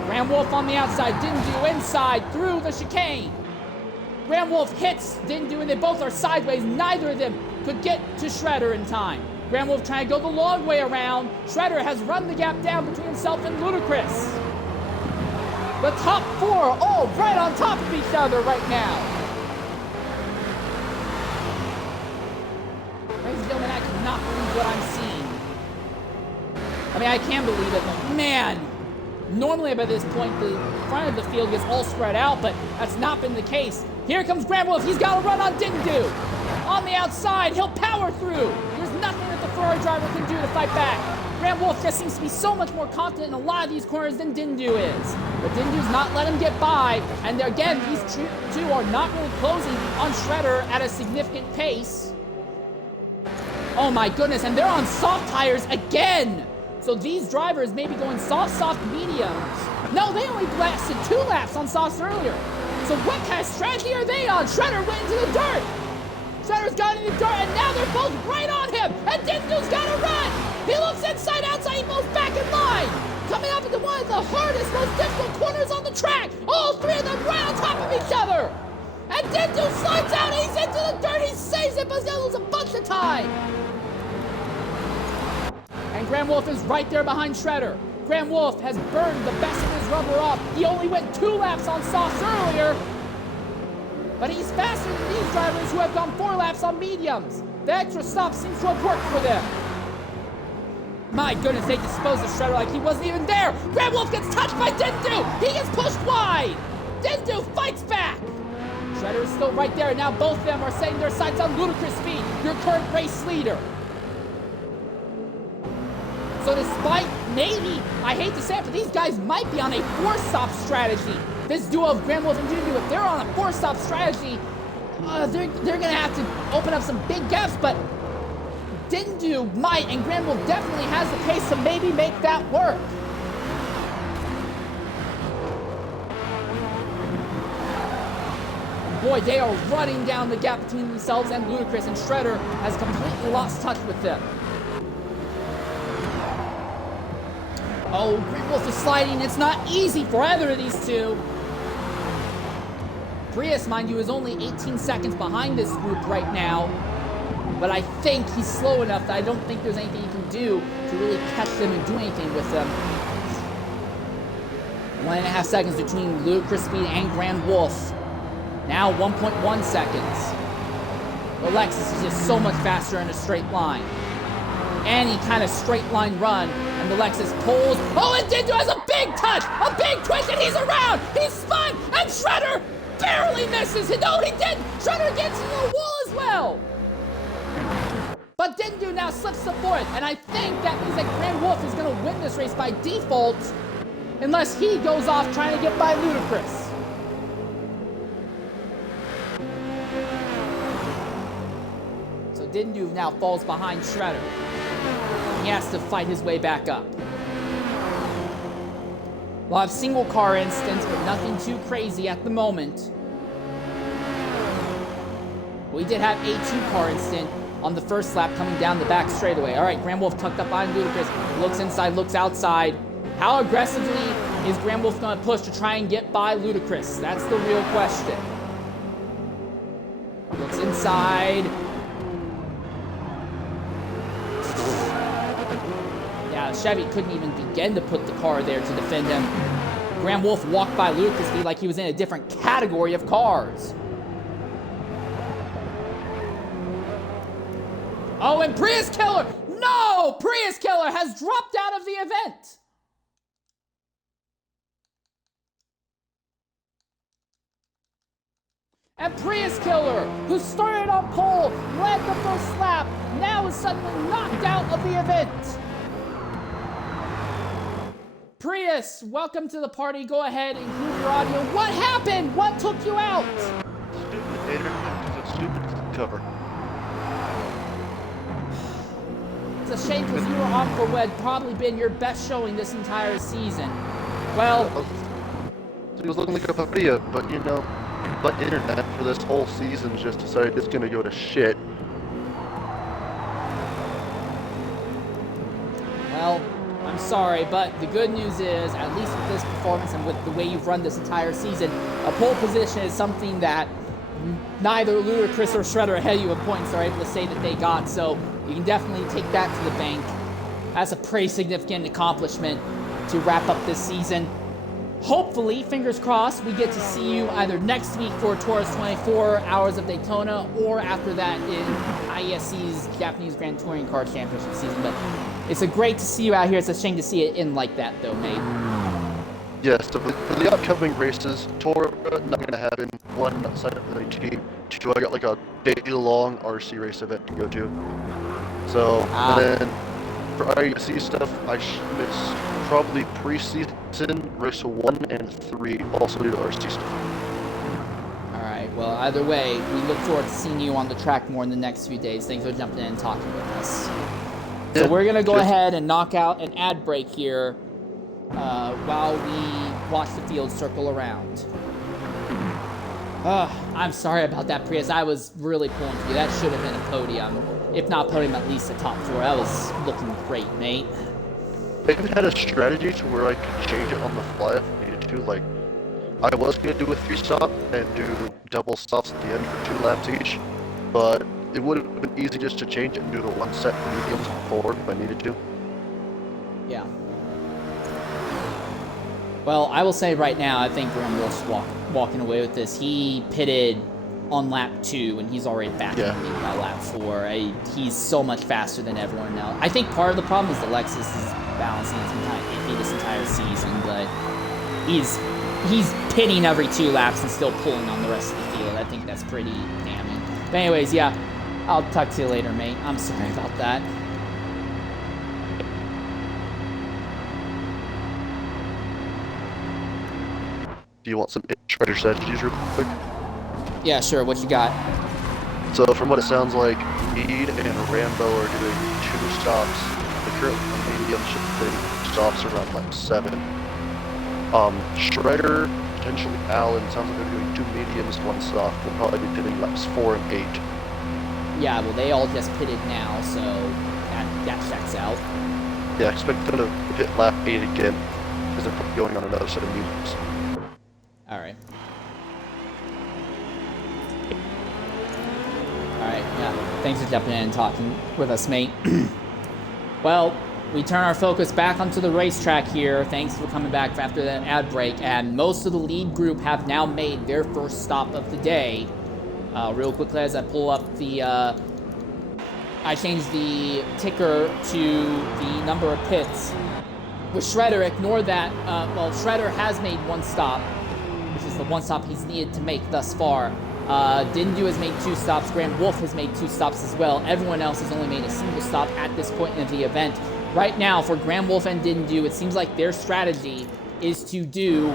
Grand Wolf on the outside, Didn't Do inside through the chicane. Grand Wolf hits Didn't Do, and they both are sideways. Neither of them could get to Shredder in time. Grand Wolf trying to go the long way around. Shredder has run the gap down between himself and Ludacris. The top four all right on top of each other right now. Ladies and gentlemen, I cannot believe what I'm seeing. I mean, I can believe it, but man, normally by this point, the front of the field gets all spread out, but that's not been the case. Here comes Grand Wolf. He's got to run on Didn't Do. On the outside, he'll power through. There's nothing that the Ferrari driver can do to fight back. Grand Wolf just seems to be so much more confident in a lot of these corners than Didn't Do is. But Didn't Do's not let him get by, and again, these two are not really closing on Shredder at a significant pace. Oh my goodness, and they're on soft tires again! So these drivers may be going soft, mediums. No, they only blasted 2 laps on softs earlier. So what kind of strategy are they on? Shredder went into the dirt! Shredder's got into the dirt, and now they're both right on him! And Didn't Do's got to run! He looks inside, outside, he moves back in line! Coming up into one of the hardest, most difficult corners on the track! All three of them right on top of each other! And Didn't Do slides out, he's into the dirt, he saves it, but he's gonna lose a bunch of time! And Grand Wolf is right there behind Shredder. Grand Wolf has burned the best of his rubber off. He only went 2 laps on softs earlier, but he's faster than these drivers who have gone 4 laps on mediums. The extra stop seems to have worked for them. My goodness, they disposed of Shredder like he wasn't even there. Grand Wolf gets touched by Didn't Do. He gets pushed wide. Didn't Do fights back. Shredder is still right there. Now both of them are setting their sights on Ludacris Speed, your current race leader. So despite maybe, I hate to say it, but these guys might be on a 4-stop strategy. This duo of Grand Wolf and Didn't Do, if they're on a 4-stop strategy, they're going to have to open up some big gaps, but Didn't Do might, and Grand Wolf definitely has the pace to maybe make that work. Boy, they are running down the gap between themselves and Ludacris, and Shredder has completely lost touch with them. Oh, Grand Wolf is sliding. It's not easy for either of these two. Prius, mind you, is only 18 seconds behind this group right now. But I think he's slow enough that I don't think there's anything he can do to really catch them and do anything with them. 1.5 seconds between Ludacris Speed and Grand Wolf. Now 1.1 seconds. The Lexus is just so much faster in a straight line. Any kind of straight line run, and the Lexus pulls. Oh, and Dindu has a big touch, a big twitch, and he's around. He's spun, and Shredder barely misses. No, he didn't. Shredder gets into the wall as well. But Dindu now slips to fourth, and I think that means that Grand Wolf is going to win this race by default, unless he goes off trying to get by Ludicrous. So Dindu now falls behind Shredder. He has to fight his way back up. We'll have single car instance, but nothing too crazy at the moment. We did have a two-car instant on the first lap coming down the back straightaway. All right, Grand Wolf tucked up behind Ludicrous. Looks inside, looks outside. How aggressively is Grand Wolf going to push to try and get by Ludicrous? That's the real question. Looks inside. Yeah, Chevy couldn't even begin to put the car there to defend him. Grand Wolf walked by Ludicrous like he was in a different category of cars. Oh, and Prius Killer! No! Prius Killer has dropped out of the event! And Prius Killer, who started on pole, led the first lap, now is suddenly knocked out of the event. Prius, welcome to the party. Go ahead and include your audio. What happened? What took you out? Stupid cover. It's a shame because you were on for what had probably been your best showing this entire season. Well, he was looking like a papilla, but you know, but internet for this whole season just decided it's gonna go to shit. Well, I'm sorry, but the good news is, at least with this performance and with the way you've run this entire season, a pole position is something that neither Ludicrous or Shredder ahead of you with points are able to say that they got, so you can definitely take that to the bank. That's a pretty significant accomplishment to wrap up this season. Hopefully, fingers crossed, we get to see you either next week for Taurus 24 Hours of Daytona, or after that in IESC's Japanese Grand Touring Car Championship season. But it's great to see you out here. It's a shame to see it end like that, though, mate. Yes, so for the upcoming races, Tour not going to happen. One, not signed up for the team. Two, I got like a day-long RC race event to go to. So, and then for IESC stuff, I missed probably pre-season race 1 and 3, also due to RC stuff. Alright, well, either way, we look forward to seeing you on the track more in the next few days. Thanks for jumping in and talking with us. So we're going to go ahead and knock out an ad break here while we watch the field circle around. I'm sorry about that, Prius. I was really pulling for you. That should have been a podium. If not podium, at least a top 4. That was looking great, mate. I even had a strategy to where I could change it on the fly if I needed to. Like, I was going to do a 3-stop and do double stops at the end for 2 laps each, but it would have been easy just to change it and do the 1 set mediums forward if I needed to. Yeah. Well, I will say right now, I think Grand Wolf's walking away with this. He pitted on lap 2, and he's already back in the lead by lap 4. He's so much faster than everyone else. I think part of the problem is the Lexus is balancing this entire season, but he's pitting every 2 laps and still pulling on the rest of the field. I think that's pretty damning. But anyways, yeah, I'll talk to you later, mate. I'm sorry about that. Do you want some Shredder strategies real quick? Yeah, sure. What you got? So from what it sounds like, Mead and Rambo are doing 2 stops. The current medium should be stops around lap 7. Shredder, potentially Alan, sounds like they're doing 2 mediums, 1 stop. They'll probably be pitting laps 4 and 8. Yeah, well, they all just pitted now, so that checks out. Yeah, I expect them to hit lap 8 again, because they're probably going on another set of mediums. Alright. Alright, yeah. Thanks for jumping in and talking with us, mate. Well, We turn our focus back onto the racetrack here. Thanks for coming back after that ad break. And most of the lead group have now made their first stop of the day. Real quickly as I pull up the... I changed the ticker to the number of pits. With Shredder, ignore that. Well, Shredder has made one stop, which is the one stop he's needed to make thus far. Dindu has made 2 stops. Grand Wolf has made 2 stops as well. Everyone else has only made a single stop at this point in the event. Right now, for Grand Wolf and Dindu, it seems like their strategy is to do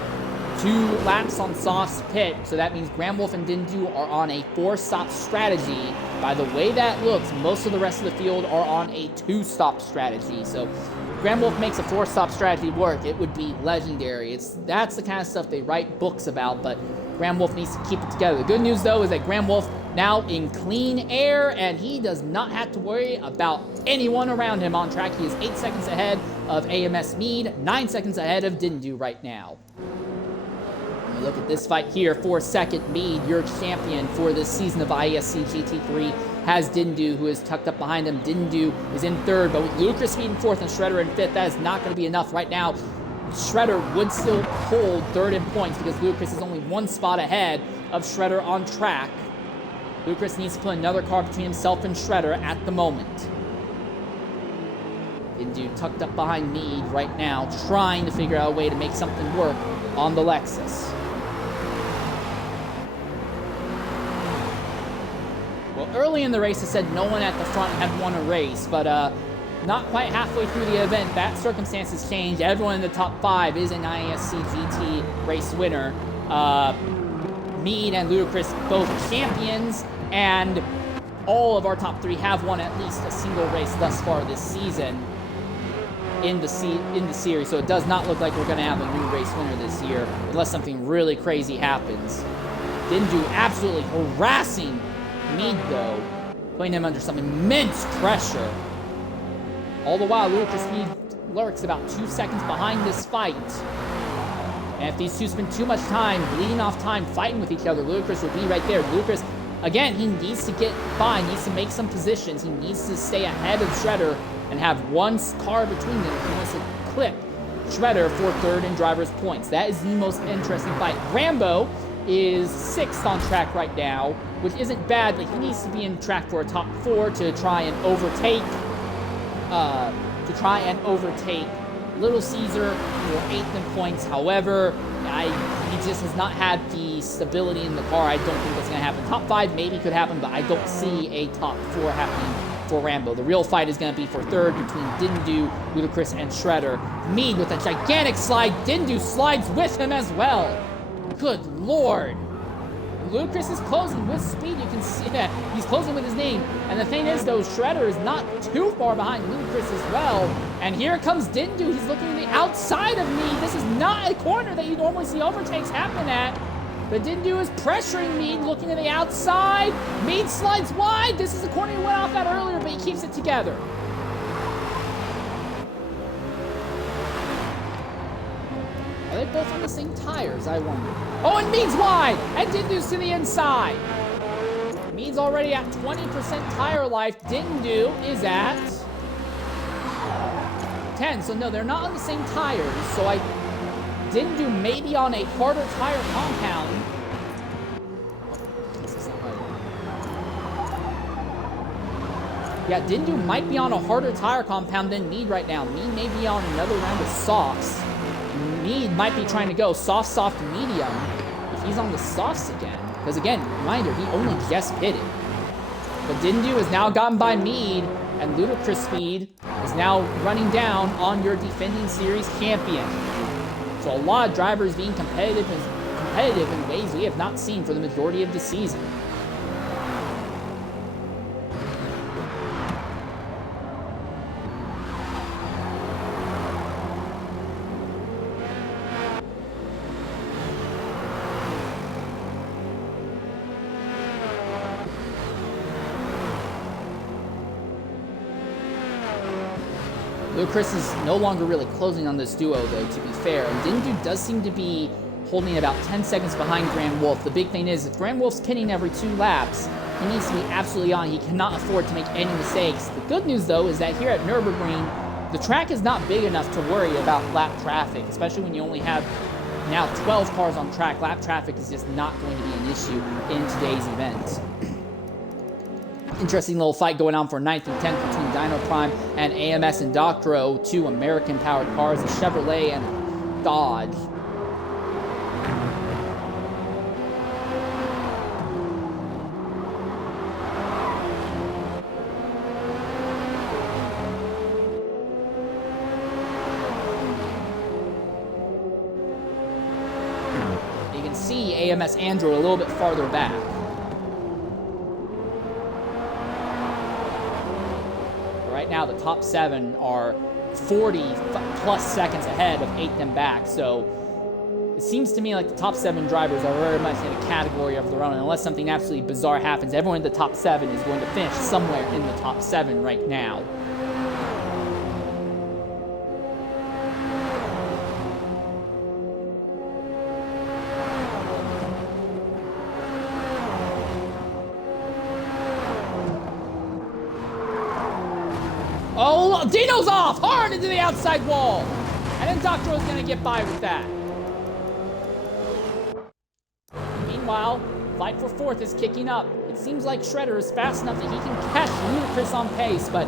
2 laps on Soft's pit. So that means Grand Wolf and Dindu are on a 4-stop strategy. By the way that looks, most of the rest of the field are on a 2-stop strategy. So if Grand Wolf makes a 4-stop strategy work, it would be legendary. That's the kind of stuff they write books about, but Grand Wolf needs to keep it together. The good news, though, is that Grand Wolf now in clean air, and he does not have to worry about anyone around him on track. He is 8 seconds ahead of AMS Mead, 9 seconds ahead of Dindu right now. When we look at this fight here, for second, Mead, your champion for this season of IESC GT3, has Dindu, who is tucked up behind him. Dindu is in third, but with Lucas Mead in fourth and Shredder in fifth, that is not going to be enough right now. Shredder would still hold third in points because Lucas is only 1 spot ahead of Shredder on track. Lucas needs to put another car between himself and Shredder at the moment. Dindu tucked up behind Mead right now, trying to figure out a way to make something work on the Lexus. Well, early in the race, it said no one at the front had won a race, but not quite halfway through the event, that circumstances changed. Everyone in the top 5 is an IESC GT race winner. Mead and Ludacris both champions, and all of our top 3 have won at least a single race thus far this season in the series. So it does not look like we're going to have a new race winner this year unless something really crazy happens. Dindu absolutely harassing Mead, though, putting him under some immense pressure. All the while, Ludacris Mead lurks about 2 seconds behind this fight. And if these two spend too much time, bleeding off time, fighting with each other, Ludacris will be right there. Ludacris, again, he needs to get by, needs to make some positions. He needs to stay ahead of Shredder and have 1 car between them. He wants to clip Shredder for third in driver's points. That is the most interesting fight. Rambo is 6th on track right now, which isn't bad, but he needs to be in track for a top 4 to try and overtake Little Caesar, who are 8th in points. However, he just has not had the stability in the car. I don't think that's going to happen. Top 5 maybe could happen, but I don't see a top 4 happening for Rambo. The real fight is going to be for third between Dindu, Ludacris, and Shredder. Mead with a gigantic slide. Dindu slides with him as well. Good Lord. Ludacris is closing with speed. You can see that he's closing with his name. And the thing is, though, Shredder is not too far behind Ludacris as well. And here comes Dindu. He's looking to the outside of Mead. This is not a corner that you normally see overtakes happen at. But Dindu is pressuring Mead, looking to the outside. Mead slides wide. This is the corner he went off at earlier, but he keeps it together. Are they both on the same tires, I wonder? Oh, and Mead's wide! And Dindu's to the inside. Mead's already at 20% tire life. Dindu is at 10. So no, they're not on the same tires. So Dindu may be on a harder tire compound. Yeah, Dindu might be on a harder tire compound than Mead right now. Mead may be on another round of softs. Mead might be trying to go soft, medium if he's on the softs again. Because again, reminder, he only just pitted. But Dindu has now gotten by Mead, and Ludacris Speed is now running down on your defending series champion. So a lot of drivers being competitive in ways we have not seen for the majority of the season. Ludacris is no longer really closing on this duo, though, to be fair. And Dindu does seem to be holding about 10 seconds behind Grand Wolf. The big thing is, if Grand Wolf's pitting every 2 laps, he needs to be absolutely on. He cannot afford to make any mistakes. The good news, though, is that here at Nurburgring, the track is not big enough to worry about lap traffic, especially when you only have now 12 cars on track. Lap traffic is just not going to be an issue in today's event. Interesting little fight going on for 9th and 10th between Dino Prime and AMS and Doctro, two American-powered cars, a Chevrolet and a Dodge. You can see AMS Andrew a little bit farther back. Right now, the top 7 are 40 plus seconds ahead of 8th and back, so it seems to me like the top 7 drivers are very much in a category of their own. And unless something absolutely bizarre happens, everyone in the top 7 is going to finish somewhere in the top 7 right now. Oh, Dino's off! Hard into the outside wall! And then Doctro's gonna get by with that. Meanwhile, fight for 4th is kicking up. It seems like Shredder is fast enough that he can catch Ludacris on pace, but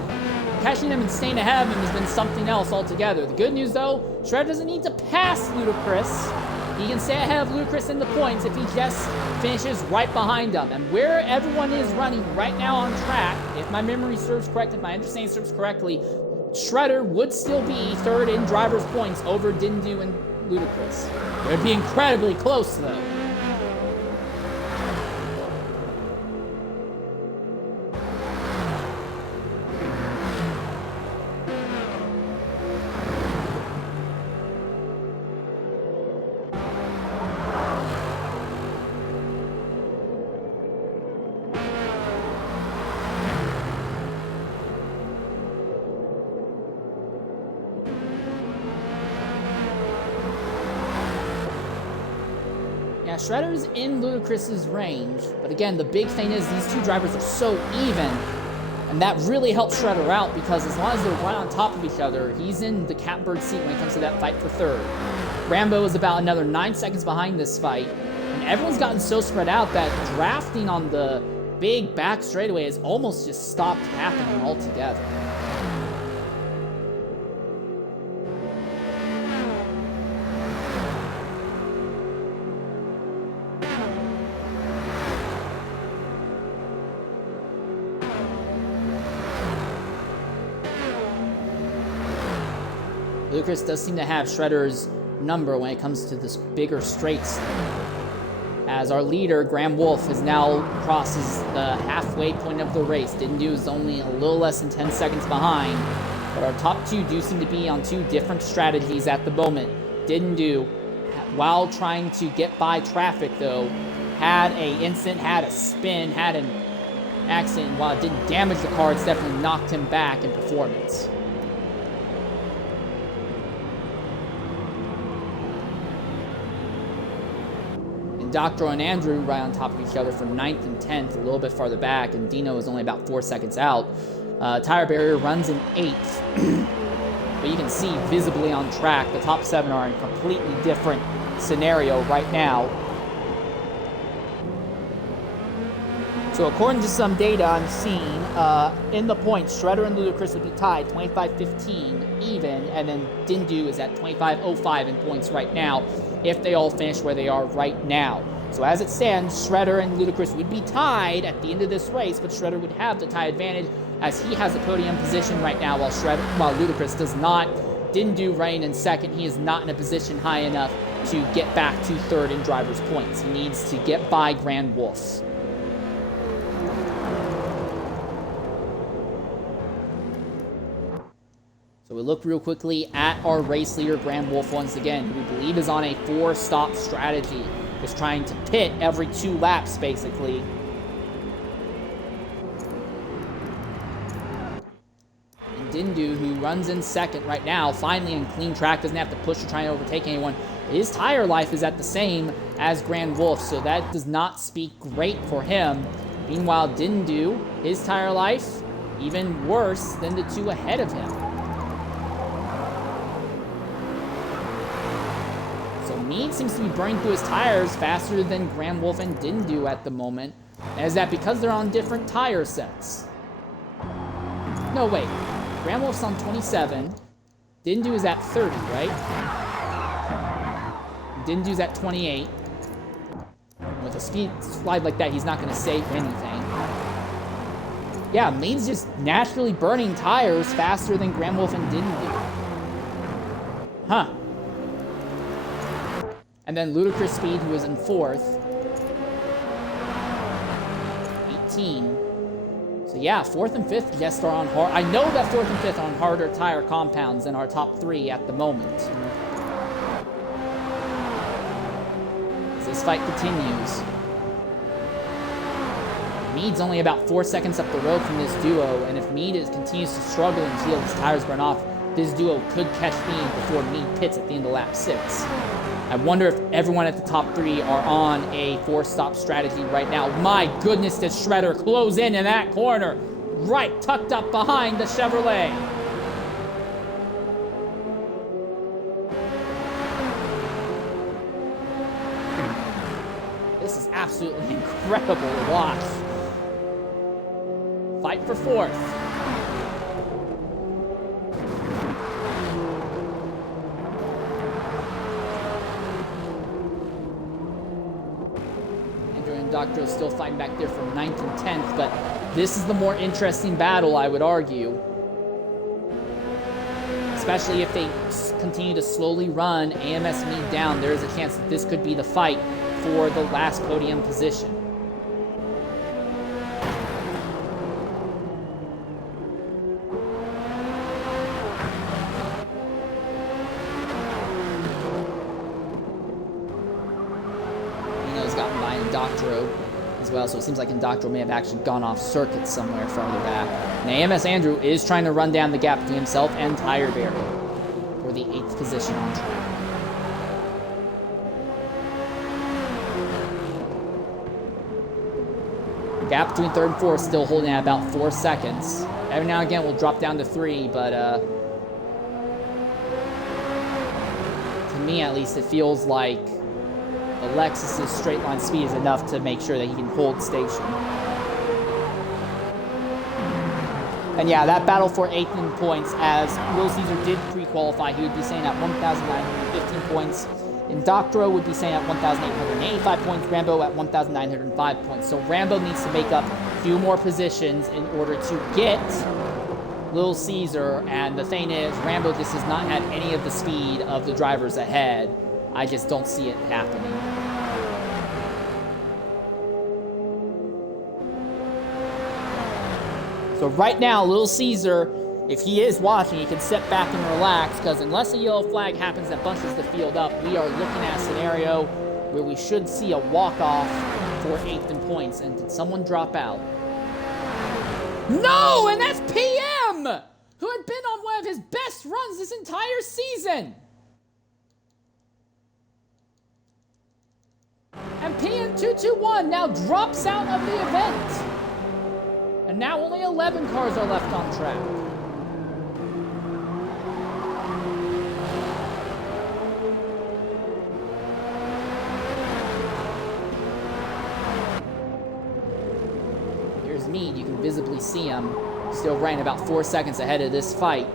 catching him and staying ahead of him has been something else altogether. The good news, though, Shredder doesn't need to pass Ludacris. He can stay ahead of Ludacris in the points if he just finishes right behind him. And where everyone is running right now on track, if my memory serves correct, if my understanding serves correctly, Shredder would still be 3rd in driver's points over Dindu and Ludacris. It would be incredibly close, though. Yeah, Shredder's in Ludacris's range, but again, the big thing is these two drivers are so even, and that really helps Shredder out because as long as they're right on top of each other, he's in the catbird seat when it comes to that fight for 3rd. Rambo is about another 9 seconds behind this fight, and everyone's gotten so spread out that drafting on the big back straightaway has almost just stopped happening altogether. Ludacris does seem to have Shredder's number when it comes to this bigger straights. As our leader, Graham Wolf, has now crosses the halfway point of the race. Dindu is only a little less than 10 seconds behind, but our top 2 do seem to be on 2 different strategies at the moment. Dindu, while trying to get by traffic though, had a incident, had a spin, had an accident. While it didn't damage the car, it's definitely knocked him back in performance. Doctor and Andrew right on top of each other for 9th and 10th, a little bit farther back, and Dino is only about 4 seconds out. Tire barrier runs in 8th, but you can see visibly on track the top 7 are in a completely different scenario right now. So according to some data I'm seeing, in the points, Shredder and Ludacris would be tied 25-15 even, and then Dindu is at 25-05 in points right now, if they all finish where they are right now. So as it stands, Shredder and Ludacris would be tied at the end of this race, but Shredder would have the tie advantage as he has a podium position right now while Ludacris does not. Dindu running in 2nd, he is not in a position high enough to get back to 3rd in driver's points. He needs to get by Grand Wolf. So we look real quickly at our race leader, Grand Wolf, once again, who we believe is on a 4-stop strategy, just trying to pit every 2 laps, basically. And Dindu, who runs in 2nd right now, finally in clean track, doesn't have to push or try to overtake anyone. His tire life is at the same as Grand Wolf, so that does not speak great for him. Meanwhile, Dindu, his tire life, even worse than the 2 ahead of him. Mead seems to be burning through his tires faster than Grand Wolf and Dindu at the moment. And is that because they're on different tire sets? No, wait. Grand Wolf's on 27. Dindu is at 30, right? Dindu's at 28. With a speed slide like that, he's not going to save anything. Yeah, Mead's just naturally burning tires faster than Grand Wolf and Dindu. Huh. And then Ludicrous Speed, who is in 4th. 18. So yeah, 4th and 5th just are on hard. I know that 4th and 5th are on harder tire compounds than our top 3 at the moment. As this fight continues. Mead's only about 4 seconds up the road from this duo, and if Mead continues to struggle until his tires burn off, this duo could catch Mead before Mead pits at the end of lap 6. I wonder if everyone at the top 3 are on a 4-stop strategy right now. My goodness, did Shredder close in that corner, right tucked up behind the Chevrolet. This is absolutely incredible to watch. Fight for 4th. Doctor is still fighting back there from 9th and 10th, but this is the more interesting battle, I would argue. Especially if they continue to slowly run AMS Mead down, there is a chance that this could be the fight for the last podium position. As well, so it seems like Indoctro may have actually gone off circuit somewhere farther back. And AMS Andrew is trying to run down the gap to himself and Tire Barrier for the 8th position on track. Gap between 3rd and 4th still holding at about 4 seconds. Every now and again we'll drop down to 3, but to me at least it feels like Alexis's straight line speed is enough to make sure that he can hold station. And yeah, that battle for 8th in points, as Will Caesar did pre-qualify, he would be saying at 1,915 points. Indoctro would be saying at 1,885 points, Rambo at 1,905 points. So Rambo needs to make up a few more positions in order to get Lil Caesar, and the thing is, Rambo just has not had any of the speed of the drivers ahead. I just don't see it happening. So right now, Little Caesar, if he is watching, he can sit back and relax, because unless a yellow flag happens that bunches the field up, we are looking at a scenario where we should see a walk-off for 8th in points. And did someone drop out? No! And that's PM! Who had been on one of his best runs this entire season! And PM221 now drops out of the event. And now only 11 cars are left on track. Here's Mead. You can visibly see him. Still running about 4 seconds ahead of this fight.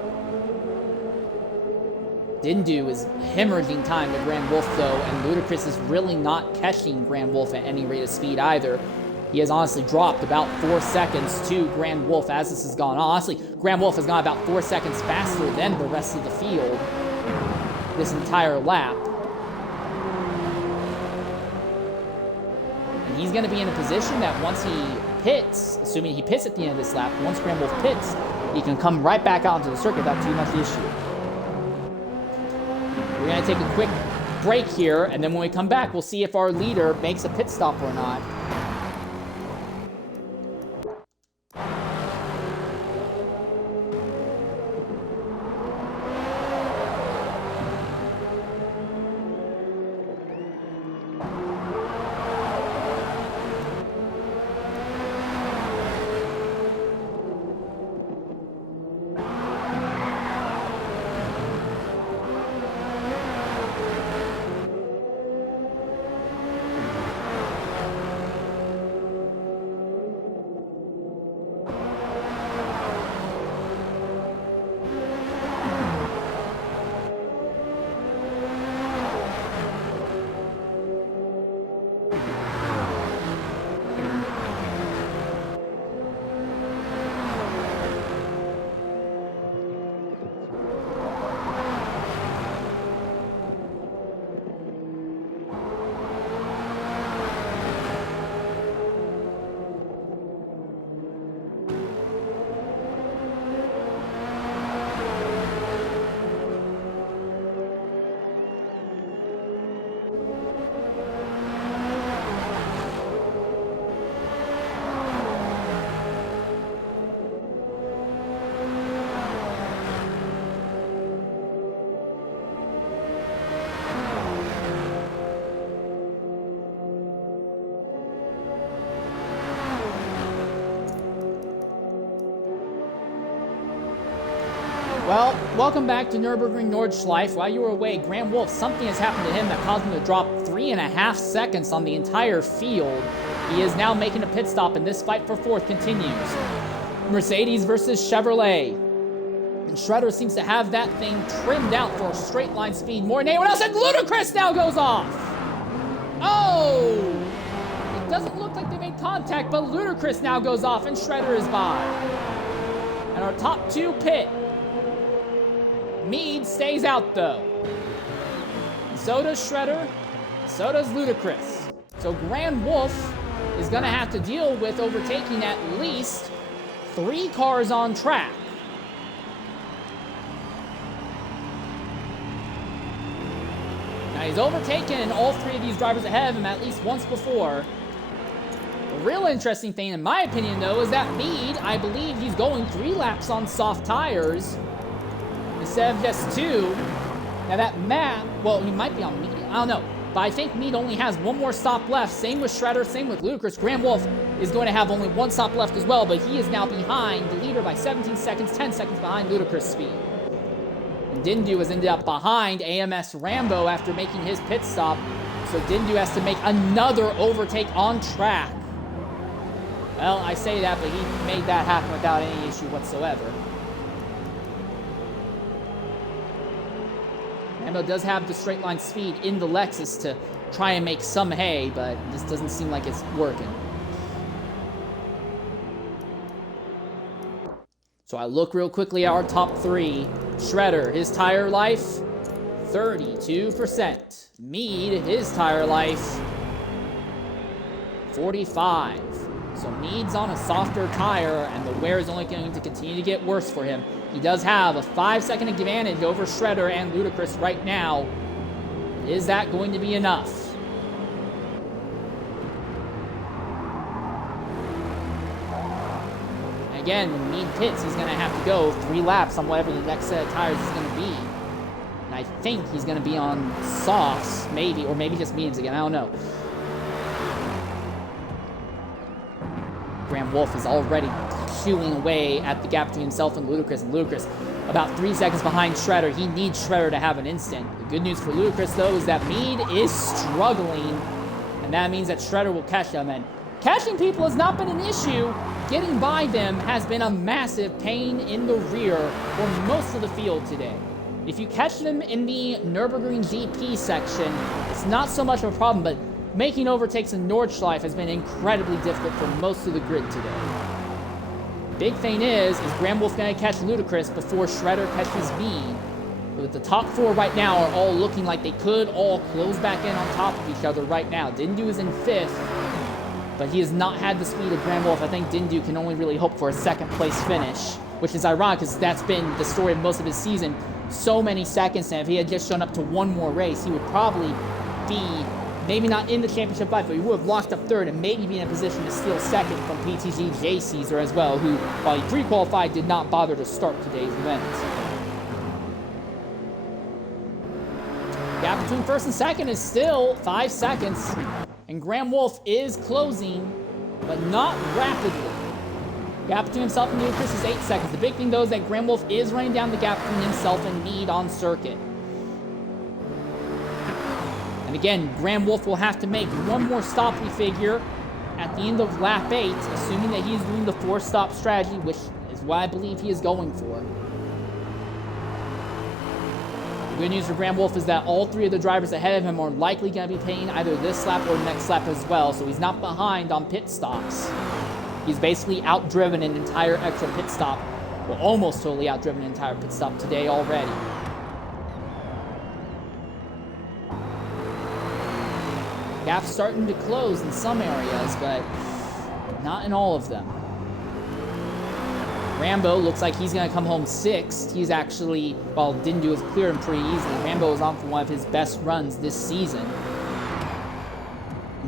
Dindu is hemorrhaging time to Grand Wolf, though, and Ludacris is really not catching Grand Wolf at any rate of speed either. He has honestly dropped about 4 seconds to Grand Wolf as this has gone on. Honestly, Grand Wolf has gone about 4 seconds faster than the rest of the field this entire lap. And he's going to be in a position that once he pits, assuming he pits at the end of this lap, once Grand Wolf pits, he can come right back out into the circuit without too much issue. We're going to take a quick break here, and then when we come back, we'll see if our leader makes a pit stop or not. Well, welcome back to Nurburgring Nordschleife. While you were away, Graham Wolf, something has happened to him that caused him to drop 3.5 seconds on the entire field. He is now making a pit stop, and this fight for fourth continues. Mercedes versus Chevrolet. And Shredder seems to have that thing trimmed out for a straight line speed more than anyone else, and Ludacris now goes off! Oh! It doesn't look like they made contact, but Ludacris now goes off, and Shredder is by. And our top two pit. Mead stays out, though. And so does Shredder. So does Ludacris. So Grand Wolf is going to have to deal with overtaking at least 3 cars on track. Now he's overtaken all 3 of these drivers ahead of him at least once before. The real interesting thing, in my opinion, though, is that Mead, I believe he's going 3 laps on soft tires instead of just 2. Now that Matt, well, he might be on medium, I don't know. But I think Mead only has 1 more stop left. Same with Shredder, same with Ludacris. Graham Wolf is going to have only 1 stop left as well, but he is now behind the leader by 17 seconds, 10 seconds behind Ludacris' speed. And Dindu has ended up behind AMS Rambo after making his pit stop. So Dindu has to make another overtake on track. Well, I say that, but he made that happen without any issue whatsoever. Rambo does have the straight line speed in the Lexus to try and make some hay, but this doesn't seem like it's working. So I look real quickly at our top 3. Shredder, his tire life, 32%. Mead, his tire life, 45%. So Mead's on a softer tire, and the wear is only going to continue to get worse for him. He does have a 5-second advantage over Shredder and Ludacris right now. Is that going to be enough? Again, when Mead pits, he's going to have to go 3 laps on whatever the next set of tires is going to be. And I think he's going to be on softs, maybe, or maybe just mediums again. I don't know. Graham Wolf is already chewing away at the gap between himself and Ludacris. And Ludacris about 3 seconds behind Shredder. He needs Shredder to have an instant. The good news for Ludacris, though, is that Mead is struggling. And that means that Shredder will catch him. And catching people has not been an issue. Getting by them has been a massive pain in the rear for most of the field today. If you catch them in the Nurburgring GP section, it's not so much of a problem, but making overtakes in Nordschleife has been incredibly difficult for most of the grid today. Big thing is Graham Wolf going to catch Ludacris before Shredder catches Mead? But the top 4 right now are all looking like they could all close back in on top of each other right now. Dindu is in 5th, but he has not had the speed of Graham Wolf. I think Dindu can only really hope for a 2nd place finish, which is ironic because that's been the story of most of his season. So many seconds, and if he had just shown up to 1 more race, he would probably be maybe not in the championship fight, but he would have locked up 3rd and maybe be in a position to steal 2nd from PTG J. Caesar as well, who, while he pre-qualified, did not bother to start today's event. Gap between 1st and 2nd is still 5 seconds, and Graham Wolf is closing, but not rapidly. Gap between himself and Ludacris is 8 seconds. The big thing, though, is that Graham Wolf is running down the gap between himself and Mead on circuit. And again, Graham Wolf will have to make 1 more stop, we figure, at the end of lap 8, assuming that he's doing the 4-stop strategy, which is what I believe he is going for. The good news for Graham Wolf is that all 3 of the drivers ahead of him are likely going to be paying either this lap or next lap as well, so he's not behind on pit stops. He's basically outdriven an entire extra pit stop, well, almost totally outdriven an entire pit stop today already. Gap's starting to close in some areas, but not in all of them. Rambo looks like he's going to come home 6th. He's actually, well, didn't do his clear him pretty easily. Rambo is on for one of his best runs this season.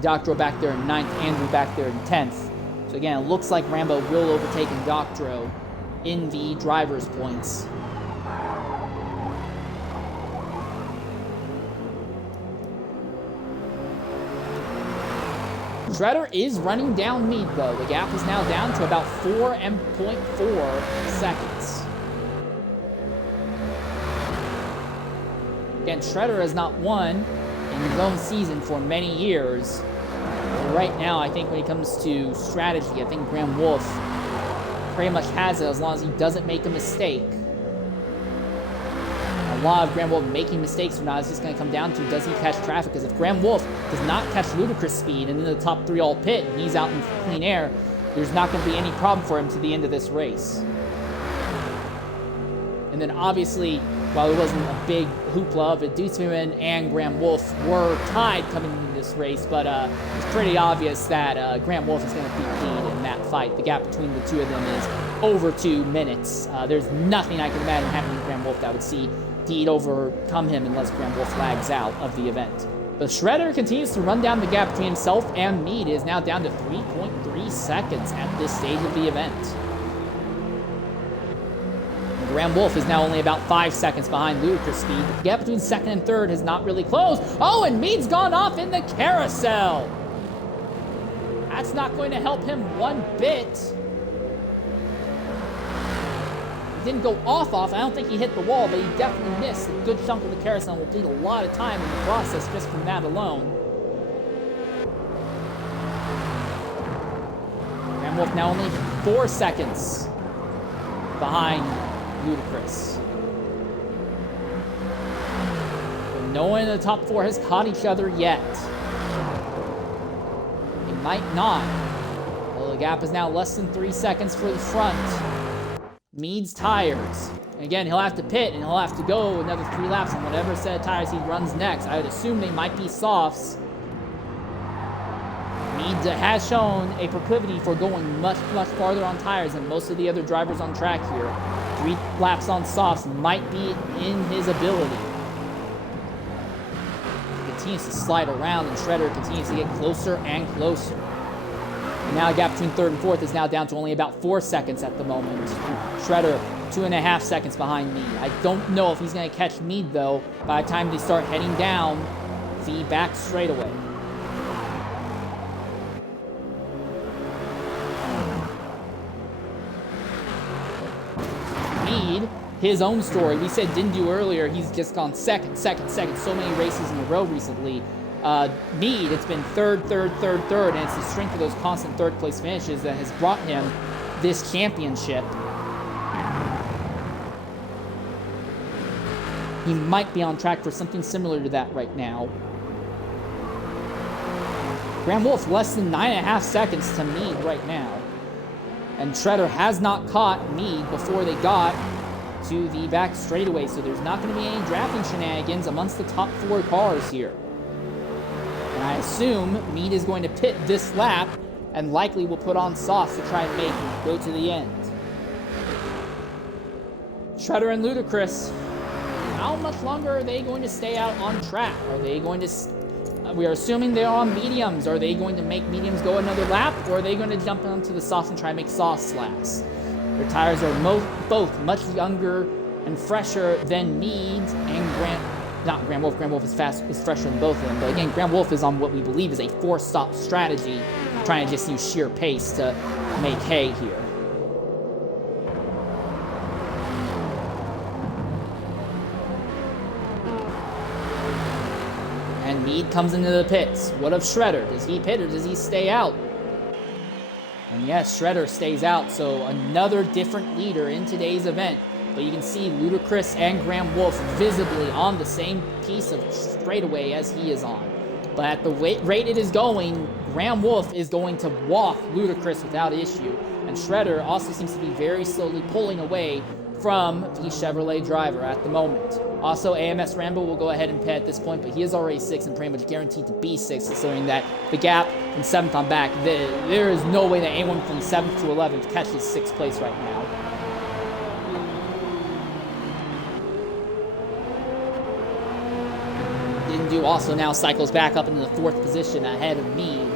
Doctorow back there in 9th, Andrew back there in 10th. So again, it looks like Rambo will overtake Doctorow in the driver's points. Shredder is running down Mead, though. The gap is now down to about 4.4 seconds. Again, Shredder has not won in his own season for many years. But right now, I think when it comes to strategy, I think Graham Wolf pretty much has it as long as he doesn't make a mistake. A lot of Graham Wolf making mistakes or not is just going to come down to, does he catch traffic? Because if Graham Wolf does not catch ludicrous speed and then the top 3 all pit and he's out in clean air, there's not going to be any problem for him to the end of this race. And then obviously, while it wasn't a big hoopla of it, Dutzman and Graham Wolf were tied coming into this race, but it's pretty obvious that Graham Wolf is going to beat Deed in that fight. The gap between the two of them is over 2 minutes. There's nothing I can imagine happening to Graham Wolf that would see Deed overcome him unless Graham Wolf lags out of the event. But Shredder continues to run down the gap between himself and Mead. Is now down to 3.3 seconds at this stage of the event. Graham Wolf is now only about 5 seconds behind Ludicrous speed. The gap between second and third has not really closed. Oh, and Mead's gone off in the carousel. That's not going to help him one bit. He didn't go off. I don't think he hit the wall, but he definitely missed a good chunk of the carousel and will bleed a lot of time in the process just from that alone. Graham Wolf now only 4 seconds behind Ludicrous. But no one in the top 4 has caught each other yet. They might not. Well, the gap is now less than 3 seconds for the front. Mead's tires. And again, he'll have to pit and he'll have to go another 3 laps on whatever set of tires he runs next. I would assume they might be softs. Mead has shown a proclivity for going much, much farther on tires than most of the other drivers on track here. 3 laps on softs might be in his ability. He continues to slide around and Shredder continues to get closer and closer. And now the gap between third and fourth is now down to only about 4 seconds at the moment. Shredder 2.5 seconds behind Mead. I don't know if he's going to catch Mead though by the time they start heading down the back straightaway. Mead, his own story. We said didn't do earlier. He's just gone second. So many races in a row recently. Mead, it's been third, and it's the strength of those constant third place finishes that has brought him this championship. He might be on track for something similar to that right now. Graham Wolf less than 9.5 seconds to Mead right now. And Shredder has not caught Mead before they got to the back straightaway, so there's not going to be any drafting shenanigans amongst the top 4 cars here. And I assume Mead is going to pit this lap and likely will put on softs to try and make it go to the end. Shredder and Ludicrous, how much longer are they going to stay out on track? Are they going to... we are assuming they are on mediums. Are they going to make mediums go another lap, or are they going to jump onto the softs and try and make softs last? Their tires are both much younger and fresher than Mead's and Graham Wolf. Graham Wolf is fresher than both of them. But again, Graham Wolf is on what we believe is a 4-stop strategy, trying to just use sheer pace to make hay here. And Mead comes into the pits. What of Shredder? Does he pit or does he stay out? And yes, Shredder stays out, so another different leader in today's event. But you can see Ludicrous and Graham Wolf visibly on the same piece of straightaway as he is on. But at the rate it is going, Graham Wolf is going to walk Ludicrous without issue. And Shredder also seems to be very slowly pulling away from the Chevrolet driver at the moment. Also, AMS Rambo will go ahead and pit at this point, but he is already 6th and pretty much guaranteed to be 6th, considering that the gap from 7th on back, there is no way that anyone from 7th to 11th catches 6th place right now. Didn't do also now cycles back up into the 4th position ahead of Mead.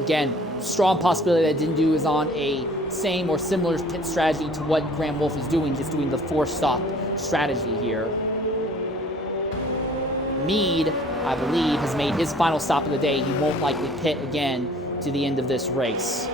Again, strong possibility that Didn't Do is on a same or similar pit strategy to what Graham Wolf is doing, just doing the 4-stop strategy here. Mead, I believe, has made his final stop of the day. He won't likely pit again to the end of this race.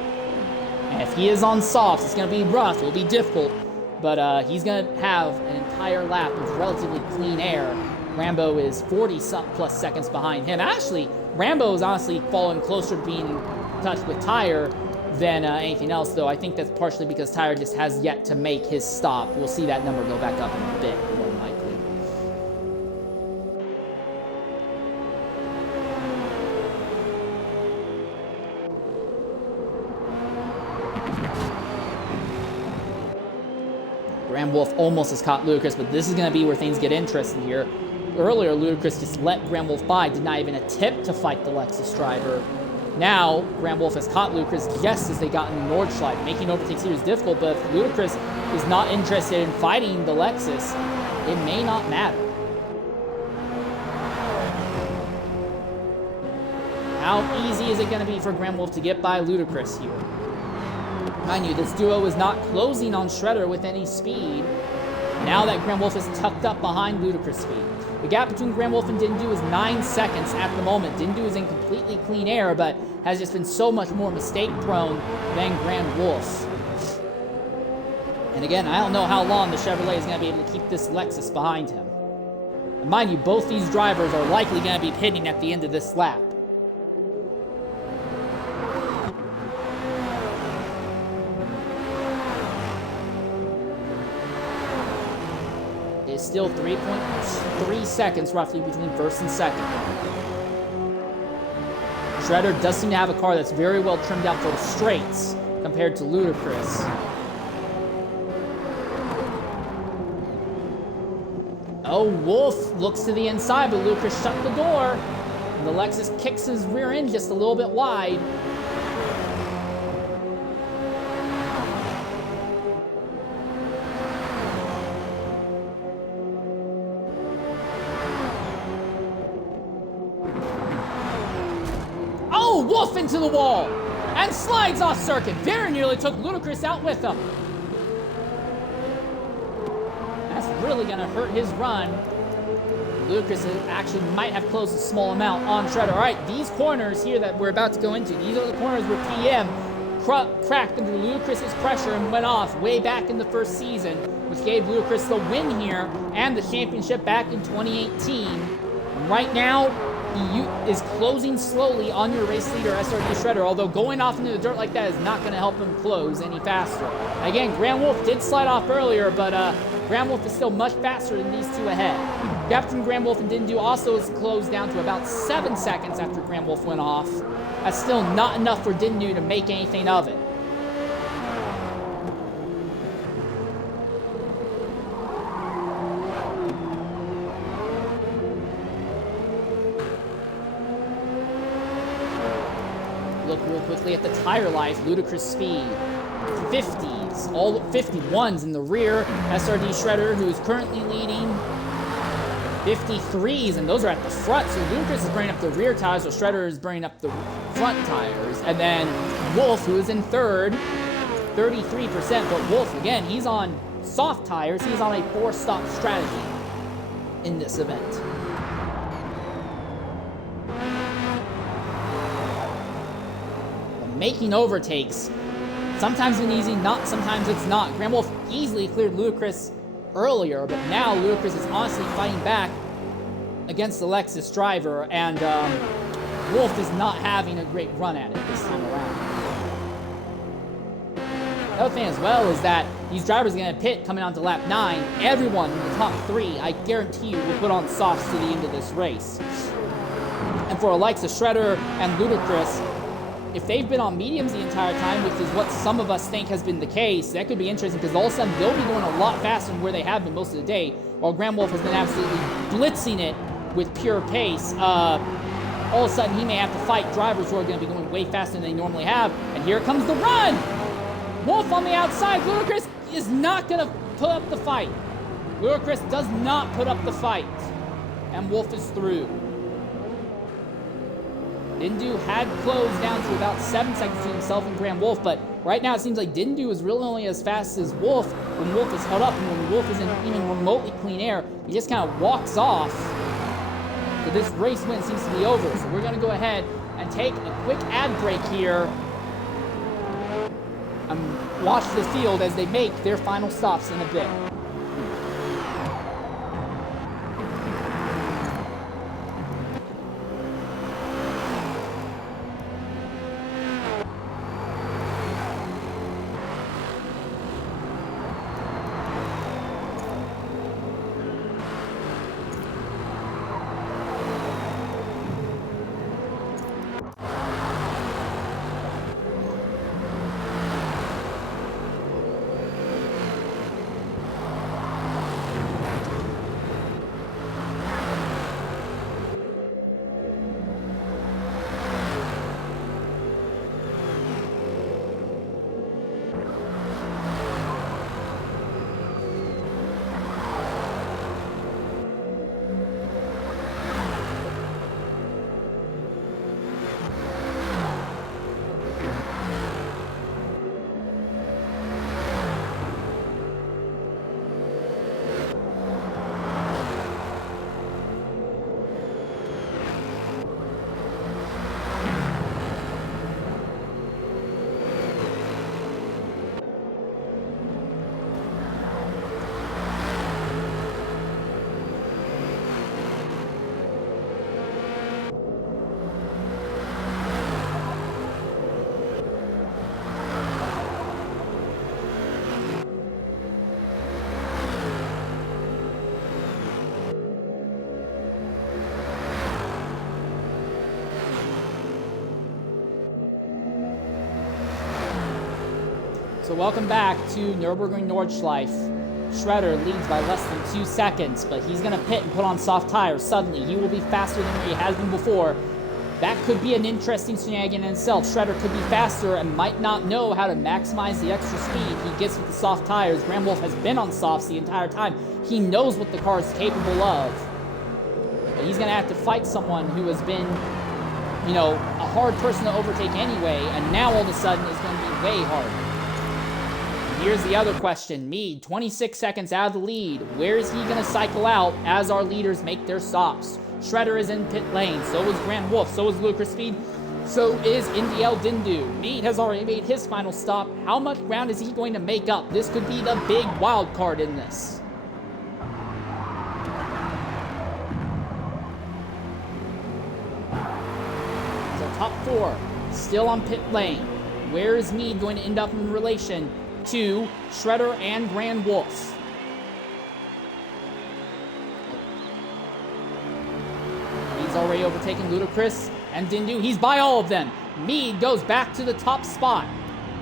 And if he is on softs, it's going to be rough. It'll be difficult. but he's going to have an entire lap of relatively clean air. Rambo is 40-plus seconds behind him. Actually, Rambo is honestly fallen closer to being in touch with Tyre than anything else, though. I think that's partially because Tyre just has yet to make his stop. We'll see that number go back up in a bit, more than likely. Graham Wolf almost has caught Ludacris, but this is going to be where things get interesting here. Earlier, Ludacris just let Graham Wolf by, did not even attempt to fight the Lexus driver. Now, Graham Wolf has caught Ludacris just as they got in the Nordschleife. Making overtakes here is difficult, but if Ludacris is not interested in fighting the Lexus, it may not matter. How easy is it going to be for Graham Wolf to get by Ludacris here? Mind you, this duo is not closing on Shredder with any speed. Now that Graham Wolf is tucked up behind Ludacris' speed. The gap between Graham Wolf and Dindu is 9 seconds at the moment. Dindu is in completely clean air, but has just been so much more mistake-prone than Graham Wolf. And again, I don't know how long the Chevrolet is going to be able to keep this Lexus behind him. And mind you, both these drivers are likely going to be pitting at the end of this lap. It's still 3.3 seconds roughly between first and second. Shredder does seem to have a car that's very well trimmed out for the straights compared to Ludacris. Oh, Wolf looks to the inside, but Ludacris shut the door. And the Lexus kicks his rear end just a little bit wide. Wolf into the wall and slides off circuit. Very nearly took Ludacris out with him. That's really going to hurt his run. Ludacris actually might have closed a small amount on Shredder. All right, these corners here that we're about to go into, these are the corners where PM cracked under Ludacris' pressure and went off way back in the first season, which gave Ludacris the win here and the championship back in 2018. And right now, he is closing slowly on your race leader, SRD Shredder, although going off into the dirt like that is not going to help him close any faster. Again, Graham Wolf did slide off earlier, but Graham Wolf is still much faster than these two ahead. Captain Graham Wolf and Dindu also is closed down to about 7 seconds after Graham Wolf went off. That's still not enough for Dindu to make anything of it. Look real quickly at the tire life. Ludacris speed. 50s, all 51s in the rear. SRD Shredder, who is currently leading. 53s, and those are at the front. So Ludacris is burning up the rear tires, so Shredder is burning up the front tires. And then Wolf, who is in third, 33%. But Wolf, again, he's on soft tires. He's on a 4-stop strategy in this event. Making overtakes. Sometimes it's easy, sometimes it's not. Graham Wolf easily cleared Ludacris earlier, but now Ludacris is honestly fighting back against the Lexus driver, and Wolf is not having a great run at it this time around. The other thing as well is that these drivers are going to pit coming on to lap 9. Everyone in the top 3, I guarantee you, will put on softs to the end of this race. And for Alexa Shredder and Ludacris, if they've been on mediums the entire time, which is what some of us think has been the case, that could be interesting because all of a sudden they'll be going a lot faster than where they have been most of the day, while Graham Wolf has been absolutely blitzing it with pure pace. All of a sudden he may have to fight drivers who are going to be going way faster than they normally have. And here comes the run! Wolf on the outside. Ludacris is not going to put up the fight. Ludacris does not put up the fight. And Wolf is through. Dindu had closed down to about 7 seconds to himself and Graham Wolf, but right now it seems like Dindu is really only as fast as Wolf when Wolf is held up, and when Wolf is in even remotely clean air, he just kind of walks off. So this race win seems to be over, so we're going to go ahead and take a quick ad break here. I'm watch the field as they make their final stops in a bit. So welcome back to Nurburgring Nordschleife. Shredder leads by less than 2 seconds, but he's going to pit and put on soft tires. Suddenly, he will be faster than he has been before. That could be an interesting shenanigan in itself. Shredder could be faster and might not know how to maximize the extra speed he gets with the soft tires. Grand Wolf has been on softs the entire time. He knows what the car is capable of. But he's going to have to fight someone who has been, you know, a hard person to overtake anyway, and now all of a sudden it's going to be way harder. Here's the other question. Mead, 26 seconds out of the lead. Where is he going to cycle out as our leaders make their stops? Shredder is in pit lane. So is Grand Wolf. So is Ludicrous Speed. So is NDL Dindu. Mead has already made his final stop. How much ground is he going to make up? This could be the big wild card in this. So top 4 still on pit lane. Where is Mead going to end up in relation to Shredder and Grand Wolf? He's already overtaken Ludicrous and Dindu. He's by all of them. Mead goes back to the top spot,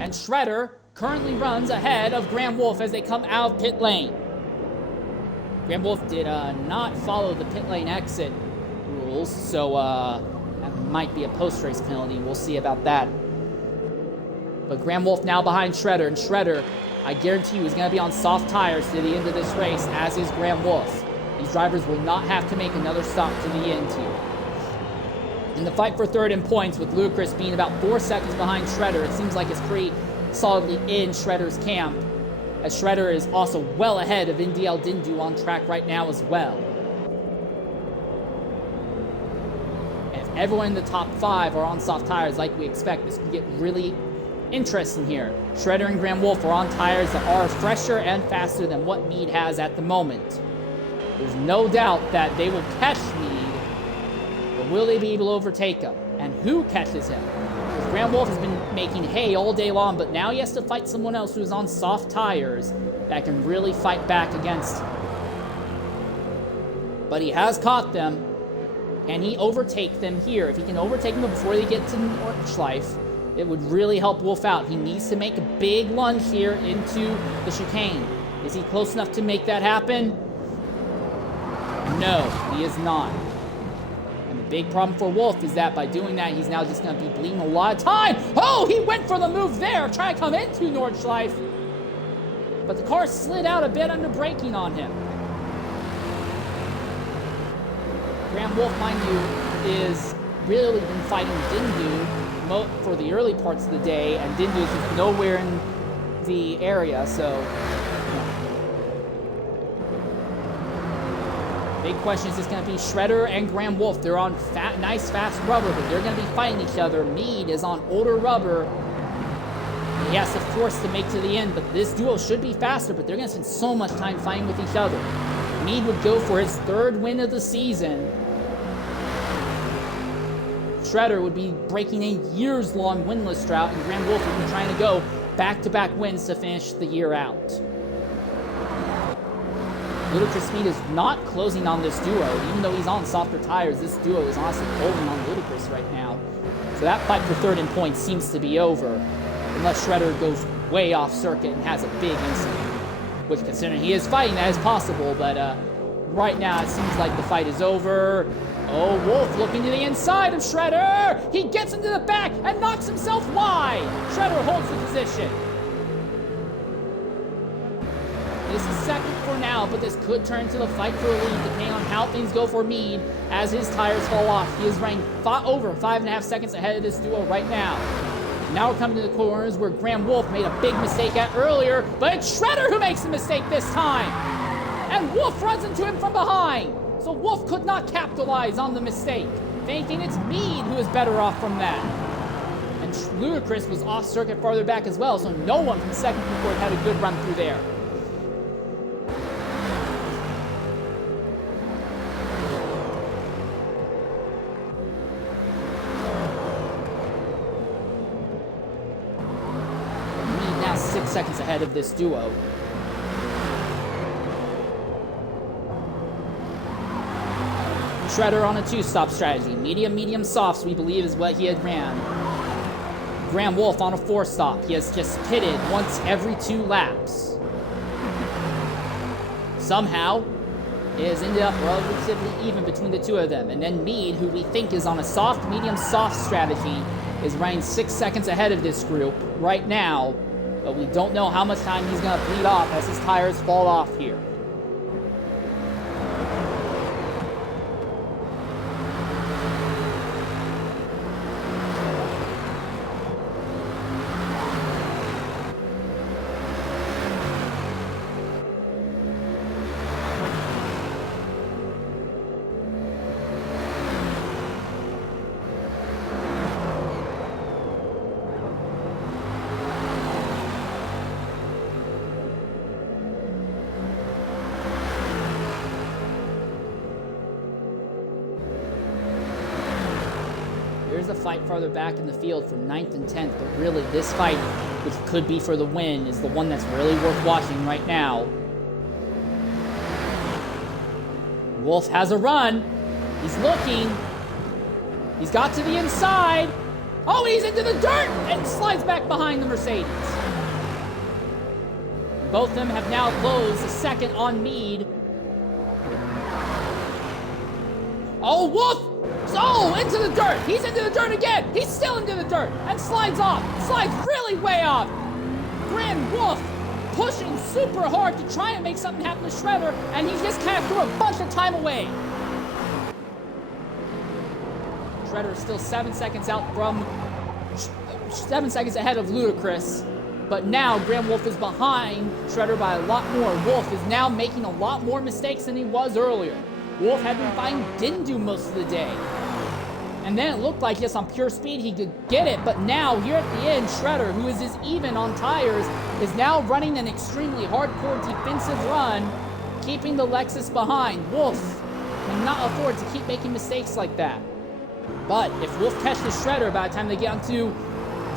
and Shredder currently runs ahead of Grand Wolf as they come out of pit lane. Grand Wolf did not follow the pit lane exit rules, so that might be a post-race penalty. We'll see about that. But Grand Wolf now behind Shredder, and Shredder, I guarantee you, is going to be on soft tires to the end of this race, as is Grand Wolf. These drivers will not have to make another stop to the end here. In the fight for third in points, with Ludicrous being about 4 seconds behind Shredder, it seems like it's pretty solidly in Shredder's camp, as Shredder is also well ahead of NDL Dindu on track right now as well. And if everyone in the top 5 are on soft tires like we expect, this can get really interesting here. Shredder and Grand Wolf are on tires that are fresher and faster than what Mead has at the moment. There's no doubt that they will catch Mead, but will they be able to overtake him? And who catches him? Because Grand Wolf has been making hay all day long, but now he has to fight someone else who is on soft tires that can really fight back against him. But he has caught them. Can he overtake them here? If he can overtake them before they get to Nordschleife, it would really help Wolf out. He needs to make a big lunge here into the chicane. Is he close enough to make that happen? No, he is not. And the big problem for Wolf is that by doing that, he's now just going to be bleeding a lot of time. Oh, he went for the move there, trying to come into Nordschleife. But the car slid out a bit under braking on him. Grand Wolf, mind you, is really been fighting Dindu for the early parts of the day, and Dindu is just nowhere in the area, so big question is just going to be Shredder and Grand Wolf. They're on nice fast rubber, but they're going to be fighting each other. Mead is on older rubber. He has to force to make to the end, but this duo should be faster, but they're going to spend so much time fighting with each other. Mead would go for his 3rd win of the season. Shredder would be breaking a years-long winless drought, and Graham Wolf would be trying to go back-to-back wins to finish the year out. Ludicrous Speed is not closing on this duo. Even though he's on softer tires, this duo is honestly holding on Ludicrous right now. So that fight for 3rd in points seems to be over, unless Shredder goes way off circuit and has a big incident. Which, considering he is fighting, that is possible, but right now it seems like the fight is over. Oh, Wolf looking to the inside of Shredder! He gets into the back and knocks himself wide! Shredder holds the position. This is 2nd for now, but this could turn into the fight for a lead depending on how things go for Mead as his tires fall off. He is running over 5.5 seconds ahead of this duo right now. Now we're coming to the corners where Graham Wolf made a big mistake at earlier, but it's Shredder who makes the mistake this time! And Wolf runs into him from behind! So Wolf could not capitalize on the mistake. If anything, it's Mead who is better off from that. And Ludicrous was off circuit farther back as well, so no one from 2nd and 4th had a good run through there. Mead now 6 seconds ahead of this duo. Shredder on a 2-stop strategy. Medium, softs, we believe, is what he had ran. Graham Wolf on a 4-stop. He has just pitted once every 2 laps. Somehow, it has ended up relatively even between the 2 of them. And then Mead, who we think is on a soft, medium, soft strategy, is running 6 seconds ahead of this group right now. But we don't know how much time he's going to bleed off as his tires fall off here. There's a fight farther back in the field for 9th and 10th, but really this fight, which could be for the win, is the one that's really worth watching right now. Wolf has a run. He's looking. He's got to the inside. Oh, he's into the dirt and slides back behind the Mercedes. Both of them have now closed a 2nd on Mead. Oh, Wolf! Oh, into the dirt! He's into the dirt again! He's still into the dirt! And slides off! Slides really way off! Grand Wolf pushing super hard to try and make something happen to Shredder, and he just kind of threw a bunch of time away. Shredder is still 7 seconds out from... 7 seconds ahead of Ludicrous. But now Graham Wolf is behind Shredder by a lot more. Wolf is now making a lot more mistakes than he was earlier. Wolf had been fighting, didn't do most of the day. And then it looked like just on pure speed he could get it, but now here at the end, Shredder, who is as even on tires, is now running an extremely hardcore defensive run, keeping the Lexus behind. Wolf cannot afford to keep making mistakes like that. But if Wolf catches Shredder by the time they get onto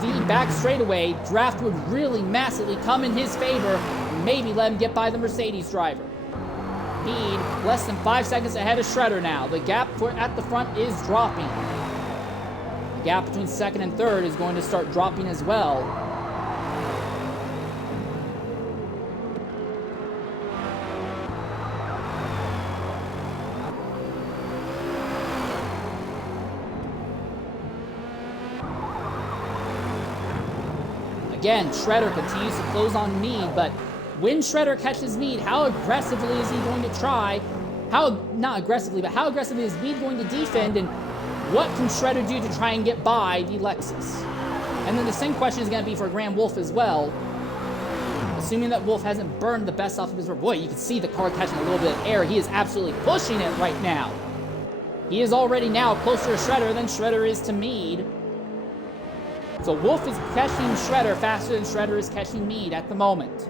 the back straightaway, draft would really massively come in his favor, and maybe let him get by the Mercedes driver. Mead less than 5 seconds ahead of Shredder now. The gap at the front is dropping. The gap between 2nd and 3rd is going to start dropping as well. Again, Shredder continues to close on Mead, but when Shredder catches Mead, how aggressively is he going to try? Not aggressively, but how aggressively is Mead going to defend, and what can Shredder do to try and get by the Lexus? And then the same question is going to be for Graham Wolf as well. Assuming that Wolf hasn't burned the best off of his rubber. Boy, you can see the car catching a little bit of air. He is absolutely pushing it right now. He is already now closer to Shredder than Shredder is to Mead. So Wolf is catching Shredder faster than Shredder is catching Mead at the moment.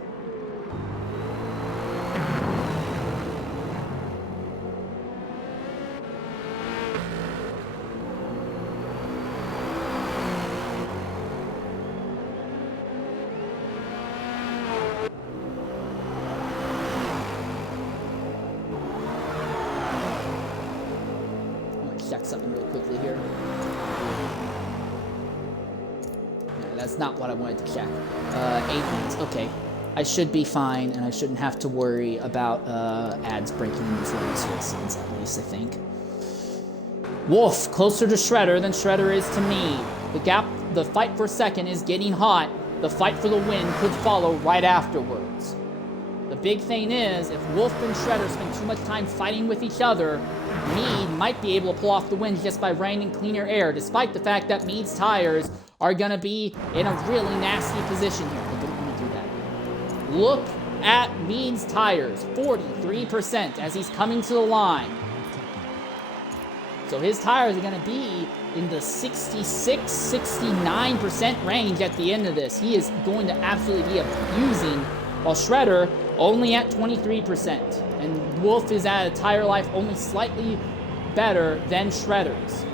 Check something real quickly here. No, that's not what I wanted to check. 8 minutes. Okay. I should be fine, and I shouldn't have to worry about ads breaking into these races, at least I think. Wolf, closer to Shredder than Shredder is to me. The fight for second is getting hot. The fight for the win could follow right afterwards. The big thing is, if Wolf and Shredder spend too much time fighting with each other, Mead might be able to pull off the win just by running in cleaner air, despite the fact that Mead's tires are going to be in a really nasty position here. I don't want to do that. Look at Mead's tires, 43% as he's coming to the line. So his tires are going to be in the 66, 69% range at the end of this. He is going to absolutely be abusing, while Shredder only at 23%. And Wolf is at a tire life only slightly better than Shredder's.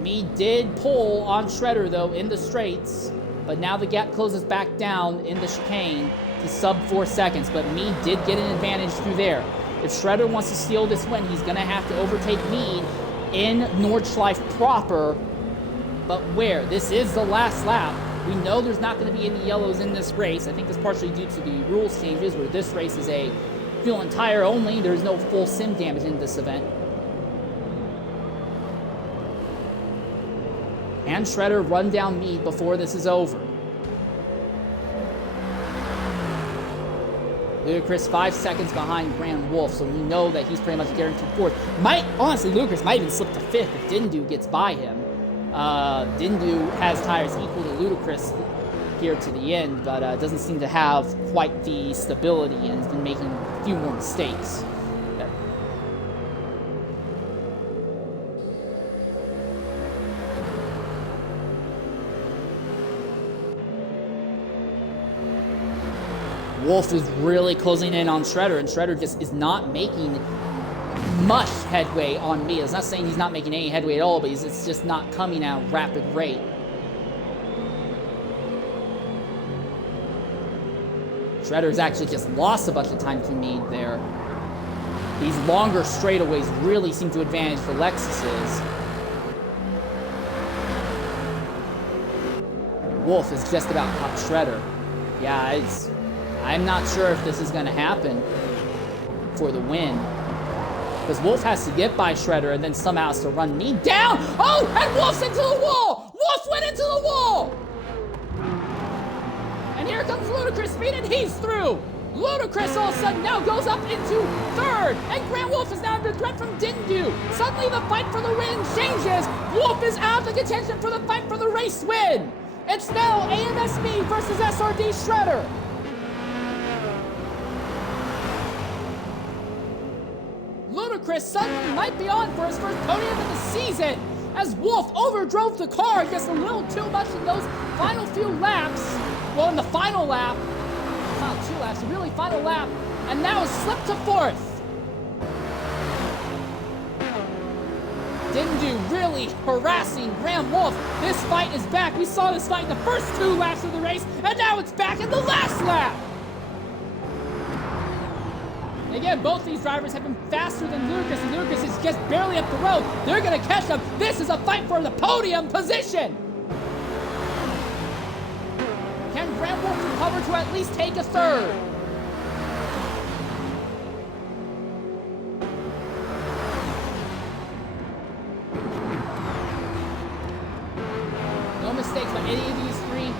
Mead did pull on Shredder, though, in the straights, but now the gap closes back down in the chicane to sub 4 seconds, but Mead did get an advantage through there. If Shredder wants to steal this win, he's going to have to overtake Mead in Nordschleife proper, but where? This is the last lap. We know there's not going to be any yellows in this race. I think that's partially due to the rules changes, where this race is a fuel and tire only. There's no full sim damage in this event. And Shredder run down Mead before this is over. Ludacris 5 seconds behind Grand Wolf, so we know that he's pretty much guaranteed fourth. Honestly, Ludacris might even slip to fifth if Dindu gets by him. Dindu has tires equal to Ludacris here to the end, but doesn't seem to have quite the stability and has been making a few more mistakes. Wolf is really closing in on Shredder, and Shredder just is not making much headway on me. It's not saying he's not making any headway at all, but it's just not coming at a rapid rate. Shredder's actually just lost a bunch of time to Mead there. These longer straightaways really seem to advantage the Lexuses. Wolf is just about caught Shredder. Yeah, I'm not sure if this is going to happen for the win. Because Wolf has to get by Shredder and then somehow has to run Mead down. Oh, and Wolf's into the wall. Wolf went into the wall. And here comes Ludacris speed, and he's through. Ludacris all of a sudden now goes up into third. And Grant Wolf is now under threat from Dindu. Suddenly the fight for the win changes. Wolf is out of the contention for the fight for the race win. It's now AMSB versus SRD Shredder. Ludacris suddenly might be on for his first podium of the season, as Wolf overdrove the car just a little too much in those final few laps. Well, in the final lap, final 2 laps, really final lap, and now has slipped to fourth. Dindu really harassing Graham Wolf. This fight is back. We saw this fight in the first 2 laps of the race, and now it's back in the last lap. Again, both these drivers have been faster than Lucas, and Lucas is just barely up the road. They're going to catch them. This is a fight for the podium position. Can Grant Wolf recover to at least take a third? No mistakes by any of these three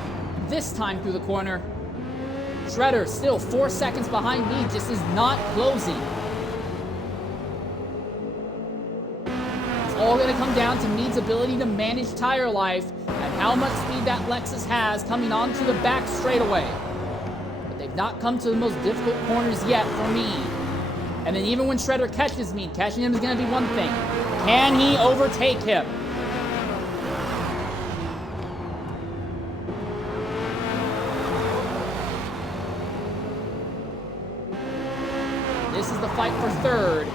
this time through the corner. Shredder still 4 seconds behind me, just is not closing. It's all going to come down to Mead's ability to manage tire life and how much speed that Lexus has coming onto the back straightaway. But they've not come to the most difficult corners yet for Mead. And then even when Shredder catches Mead, catching him is going to be one thing. Can he overtake him? this is the fight for third.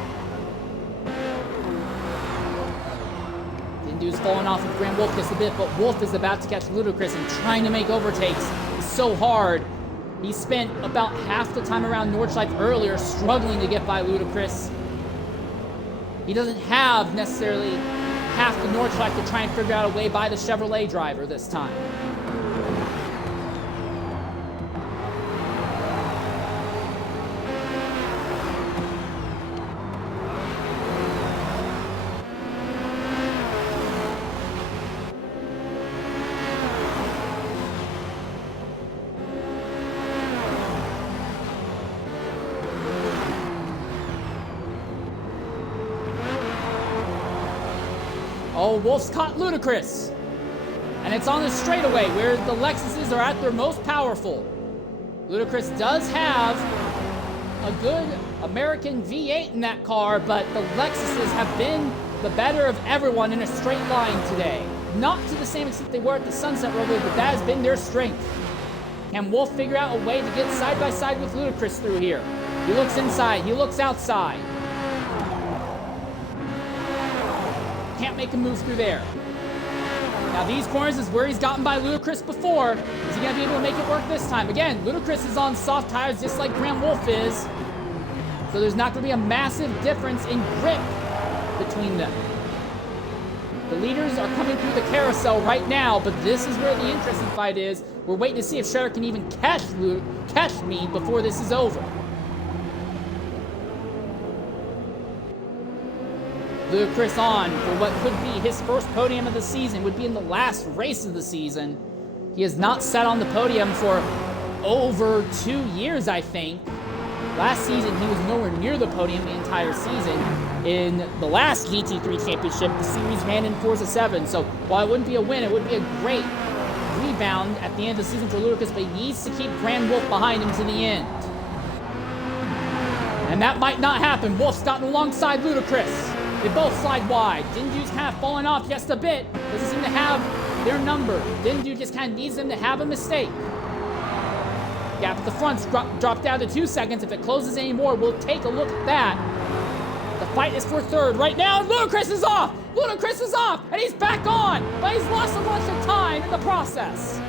Dindu's falling off of Grand Wolf just a bit, but Wolf is about to catch Ludacris and trying to make overtakes is so hard. He spent about half the time around Nordschleife earlier struggling to get by Ludacris. He doesn't have necessarily half the Nordschleife to try and figure out a way by the Chevrolet driver this time. Oh, Wolf's caught Ludacris. And it's on the straightaway where the Lexuses are at their most powerful. Ludacris does have a good American V8 in that car, but the Lexuses have been the better of everyone in a straight line today. Not to the same extent they were at the Sunset Roadway, but that has been their strength. Can Wolf figure out a way to get side by side with Ludacris through here? He looks inside, he looks outside. Can't make a move through there. Now these corners is where he's gotten by Ludacris before. Is he going to be able to make it work this time? Again, Ludacris is on soft tires just like Grand Wolf is. So there's not going to be a massive difference in grip between them. The leaders are coming through the carousel right now, but this is where the interesting fight is. We're waiting to see if Shredder can even catch me before this is over. Ludacris on for what could be his first podium of the season, would be in the last race of the season. He has not sat on the podium for over 2 years, I think. Last season, he was nowhere near the podium the entire season. In the last GT3 championship, the series ran in Forza 7, so while it wouldn't be a win, it would be a great rebound at the end of the season for Ludacris, but he needs to keep Grand Wolf behind him to the end. And that might not happen. Wolf's gotten alongside Ludacris. They both slide wide. Dindu's kind of falling off just a bit. Doesn't seem to have their number. Dindu just kind of needs them to have a mistake. Gap at the front's dropped down to 2 seconds. If it closes anymore, we'll take a look at that. The fight is for third right now, and Ludacris is off! Ludacris is off, and he's back on, but he's lost a bunch of time in the process.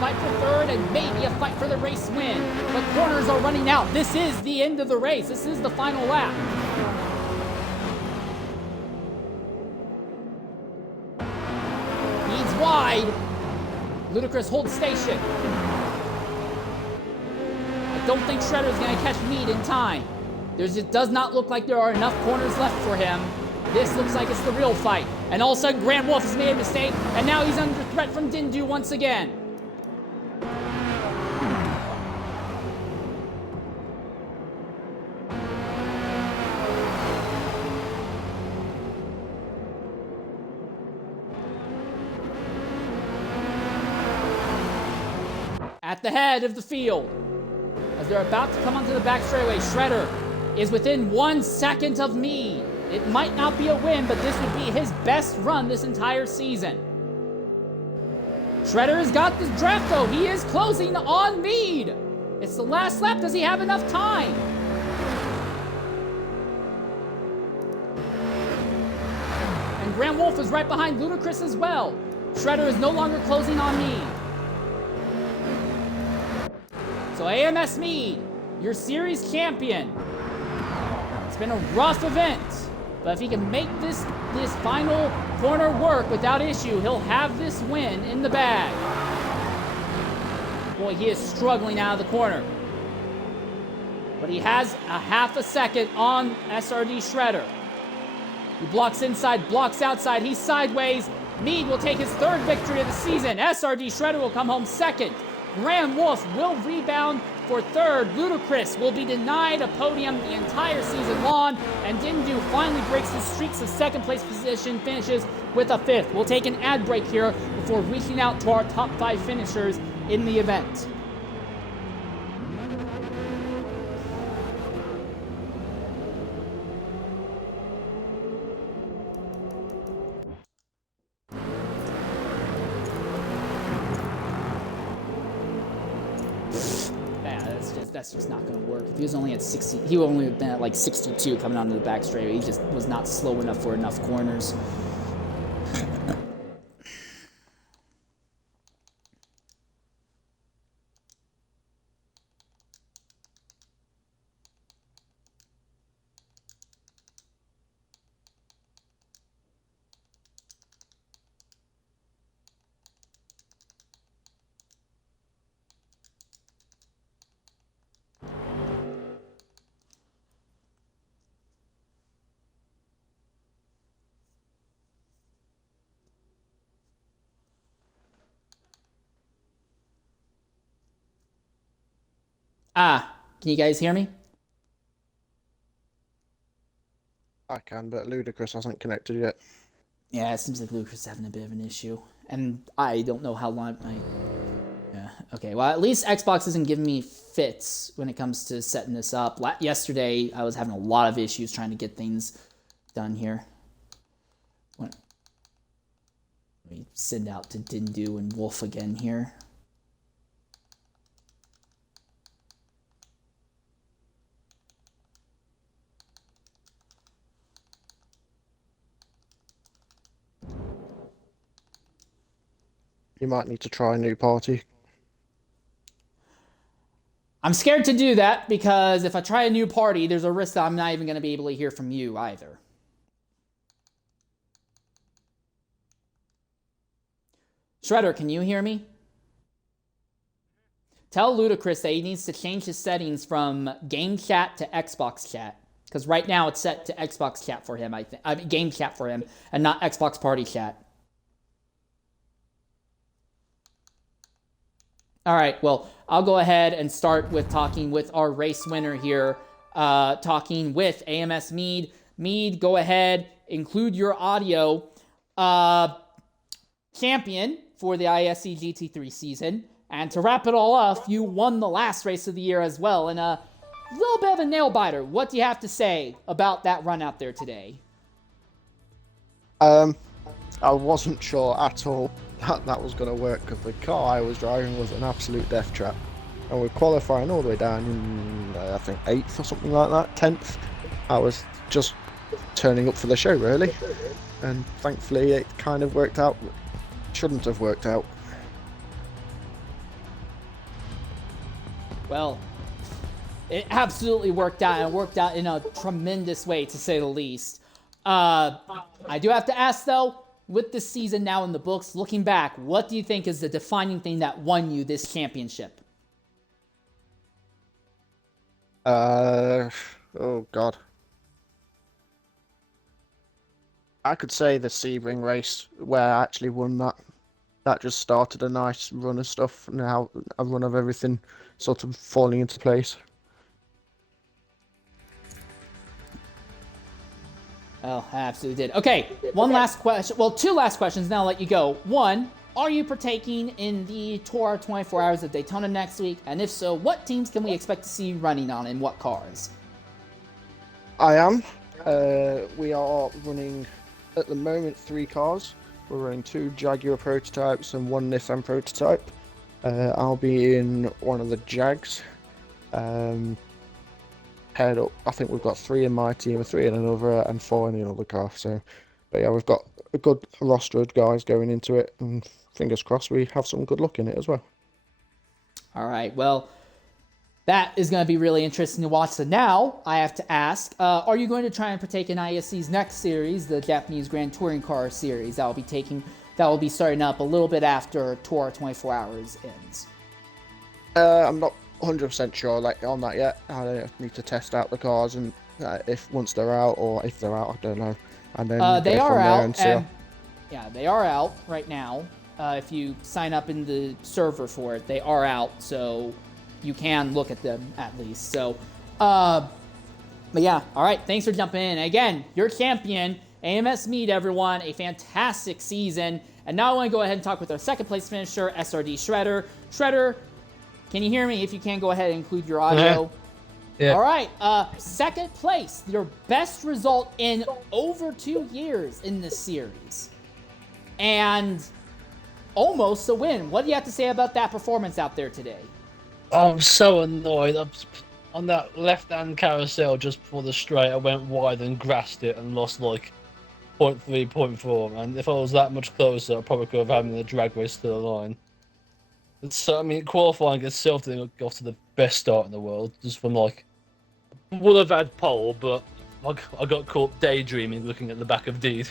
Fight for third and maybe a fight for the race win. The corners are running out. This is the end of the race. This is the final lap. Leads wide. Ludacris holds station. I don't think Shredder's going to catch Mead in time. It does not look like there are enough corners left for him. This looks like it's the real fight. And all of a sudden, Grand Wolf has made a mistake, and now he's under threat from Dindu once again. At the head of the field, as they're about to come onto the back straightaway, Shredder is within 1 second of Mead. It might not be a win, but this would be his best run this entire season. Shredder has got the draft though. He is closing on Mead. It's the last lap. Does he have enough time? And Grand Wolf is right behind Ludacris as well. Shredder is no longer closing on Mead. So AMS Mead, your series champion. It's been a rough event, but if he can make this final corner work without issue, he'll have this win in the bag. Boy, he is struggling out of the corner. But he has a half a second on SRD Shredder. He blocks inside, blocks outside, he's sideways. Mead will take his third victory of the season. SRD Shredder will come home second. Grand Wolf will rebound for third. Ludacris will be denied a podium the entire season long. And Dindu finally breaks his streaks of second place position, finishes with a fifth. We'll take an ad break here before reaching out to our top 5 finishers in the event. that's just not going to work. If he was only at 60, he would only have been at like 62 coming onto the back straight. He just was not slow enough for enough corners. Can you guys hear me? I can, but Ludacris hasn't connected yet. Yeah, it seems like Lucas is having a bit of an issue. And I don't know how long Yeah, okay. Well, at least Xbox isn't giving me fits when it comes to setting this up. Yesterday, I was having a lot of issues trying to get things done here. Let me send out to Dindu and Wolf again here. You might need to try a new party. I'm scared to do that because if I try a new party, there's a risk that I'm not even going to be able to hear from you either. Shredder, can you hear me? Tell Ludacris that he needs to change his settings from game chat to Xbox chat. Because right now it's set to Xbox chat for him, I think. Game chat for him, and not Xbox party chat. All right, well, I'll go ahead and start with talking with our race winner here, talking with AMS Mead. Mead, go ahead, include your audio. Champion for the IESC GT3 season. And to wrap it all up, you won the last race of the year as well. And a little bit of a nail-biter. What do you have to say about that run out there today? I wasn't sure at all that was going to work because the car I was driving was an absolute death trap. And we're qualifying all the way down in, I think, 8th or something like that, 10th. I was just turning up for the show, really. And thankfully it kind of worked out. Shouldn't have worked out. Well, it absolutely worked out, and worked out in a tremendous way, to say the least. I do have to ask, though, with this season now in the books, looking back, what do you think is the defining thing that won you this championship? Oh, God. I could say the Sebring race, where I actually won that. That just started a nice run of stuff, now a run of everything sort of falling into place. Oh, I absolutely did. Okay, one last question. Well, two last questions, then I'll let you go. One, are you partaking in the Tour 24 Hours of Daytona next week? And if so, what teams can we expect to see you running on, and what cars? I am. We are running, at the moment, 3 cars. We're running 2 Jaguar prototypes and 1 Nissan prototype. I'll be in one of the Jags. Paired up, I think we've got 3 in my team, 3 in another, and 4 in the other car. So, but yeah, we've got a good roster of guys going into it, and fingers crossed we have some good luck in it as well. All right, well, that is going to be really interesting to watch. So now I have to ask, are you going to try and partake in IESC's next series, the Japanese Grand Touring Car Series that will be starting up a little bit after Tour 24 Hours ends? I'm not 100% sure on that yet. I need to test out the cars, and if once they're out, or if they're out, I don't know. And then they are out. Yeah, they are out right now. If you sign up in the server for it, they are out, so you can look at them at least. So, but yeah, all right. Thanks for jumping in. Again, your champion, AMS Mead, everyone. A fantastic season. And now I want to go ahead and talk with our second place finisher, SRD Shredder. Shredder, can you hear me? If you can, go ahead and include your audio. Yeah. All right. Second place, your best result in over 2 years in this series. And almost a win. What do you have to say about that performance out there today? I'm so annoyed. On that left-hand carousel just before the straight, I went wide and grassed it and lost like 0.3, 0.4. And if I was that much closer, I probably could have had the drag race to the line. So, I mean, qualifying itself didn't go off to the best start in the world, just from like, would have had pole, but I got caught daydreaming looking at the back of Deed.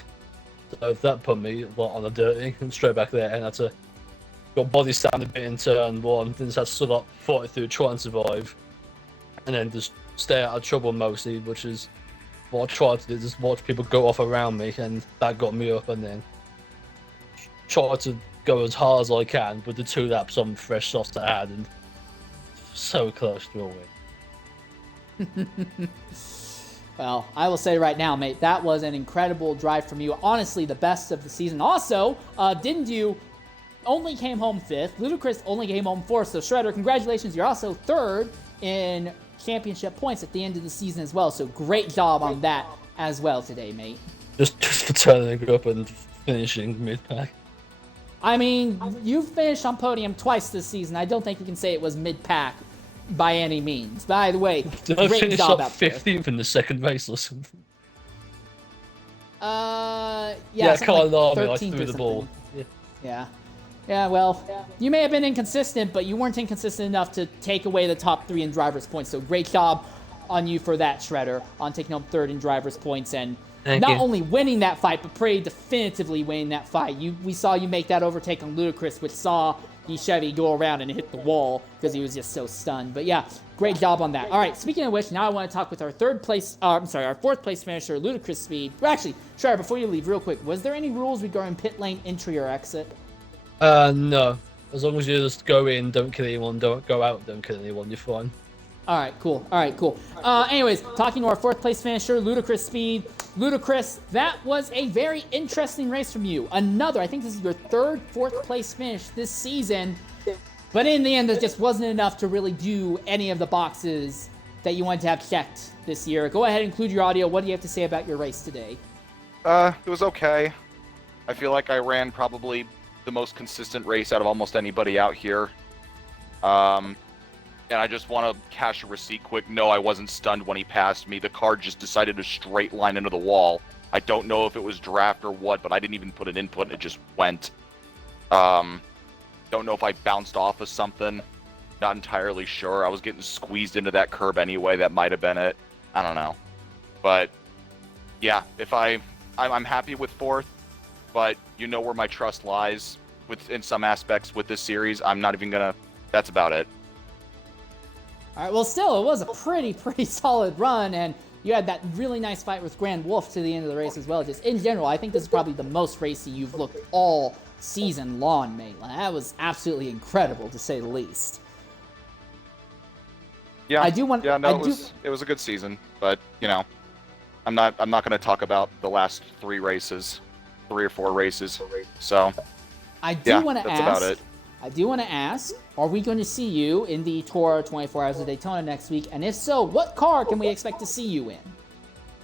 So that put me on the dirty and straight back there, and had to got body slammed a bit in turn one, then just had to sort of fight through, try and survive, and then just stay out of trouble mostly, which is what I tried to do, just watch people go off around me, and that got me up, and then try to go as hard as I can with the 2 laps on fresh softs I had, and so close to a win. Well, I will say right now, mate, that was an incredible drive from you. Honestly, the best of the season. Also, didn't you only came home 5th. Ludacris only came home 4th. So, Shredder, congratulations. You're also 3rd in championship points at the end of the season as well. So, great job on that as well today, mate. Just for turning up and finishing mid-pack. I mean, you've finished on podium twice this season. I don't think you can say it was mid-pack by any means. By the way, Did I great finish job up out there. 15th in the second race or something? Yeah, Carl like Army, I 13th threw or the ball. something. Yeah, well, you may have been inconsistent, but you weren't inconsistent enough to take away the top 3 in driver's points. So great job on you for that, Shredder, on taking home 3rd in driver's points and not only winning that fight, but pretty definitively winning that fight. We saw you make that overtake on Ludacris, which saw the Chevy go around and hit the wall because he was just so stunned. But yeah, great job on that. All right, speaking of which, now I want to talk with our 4th place finisher, Ludacris Speed. Well, actually, Shredder, before you leave, real quick, was there any rules regarding pit lane entry or exit? No. As long as you just go in, don't kill anyone, don't go out, don't kill anyone, you're fine. All right, cool. Anyways, talking to our 4th place finisher, Ludacris Speed. Ludacris, that was a very interesting race from you. Another, I think this is your 3rd 4th place finish this season. But in the end, it just wasn't enough to really do any of the boxes that you wanted to have checked this year. Go ahead and include your audio. What do you have to say about your race today? It was okay. I feel like I ran probably the most consistent race out of almost anybody out here. And I just want to cash a receipt quick. No, I wasn't stunned when he passed me. The car just decided to straight line into the wall. I don't know if it was draft or what, but I didn't even put an input and it just went. Don't know if I bounced off of something. Not entirely sure. I was getting squeezed into that curb anyway. That might have been it. I don't know. But yeah, I'm happy with 4th, but you know where my trust lies in some aspects with this series. I'm not even gonna. That's about it. All right, well, still, it was a pretty solid run, and you had that really nice fight with Grand Wolf to the end of the race as well. Just in general, I think this is probably the most racy you've looked all season long, mate. That was absolutely incredible, to say the least. Yeah, it was a good season, but you know, I'm not going to talk about the last 3 or 4 races. So I do want to that's about it. I do want to ask, are we going to see you in the Tour 24 Hours of Daytona next week? And if so, what car can we expect to see you in?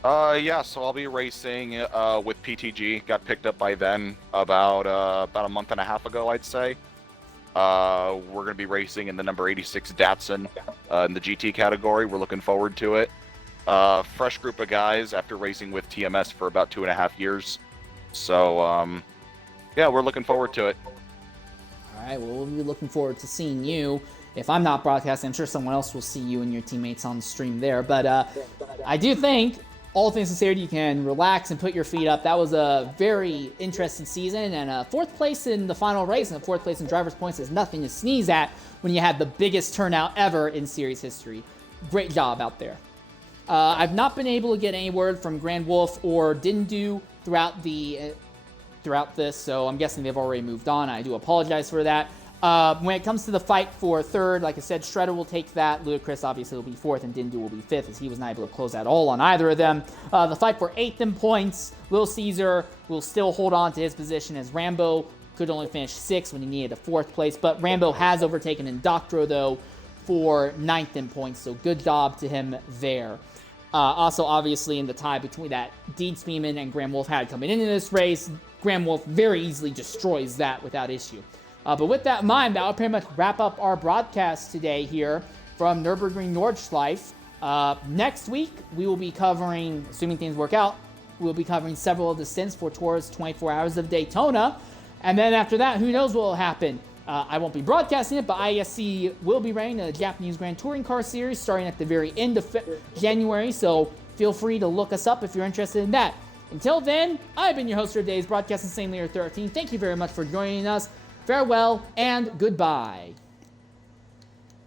Yeah, so I'll be racing with PTG. Got picked up by them about a month and a half ago, I'd say. We're going to be racing in the number 86 Datsun in the GT category. We're looking forward to it. Fresh group of guys after racing with TMS for about 2.5 years. So, yeah, we're looking forward to it. All right, well, we'll be looking forward to seeing you. If I'm not broadcasting, I'm sure someone else will see you and your teammates on the stream there. But I do think, all things considered, you can relax and put your feet up. That was a very interesting season, and 4th place in the final race and 4th place in driver's points is nothing to sneeze at when you had the biggest turnout ever in series history. Great job out there. I've not been able to get any word from Grand Wolf or Dindu throughout this, so I'm guessing they've already moved on. I do apologize for that. When it comes to the fight for 3rd, like I said, Shredder will take that. Ludacris obviously will be 4th, and Dindu will be 5th, as he was not able to close at all on either of them. The fight for 8th in points, Lil Caesar will still hold on to his position, as Rambo could only finish 6th when he needed a 4th place. But Rambo has overtaken Indoctro, though, for 9th in points, so good job to him there. Also, obviously, in the tie between that Deed Speeman and Graham Wolf had coming into this race, Graham Wolf very easily destroys that without issue. But with that in mind, that will pretty much wrap up our broadcast today here from Nurburgring Nordschleife. Next week, we will be covering, assuming things work out, we'll be covering several of the stints for Tour's 24 Hours of Daytona. And then after that, who knows what will happen. I won't be broadcasting it, but IESC will be running the Japanese Grand Touring Car Series starting at the very end of January, so feel free to look us up if you're interested in that. Until then, I've been your host for today's broadcast, Insane Leader 13. Thank you very much for joining us. Farewell and goodbye.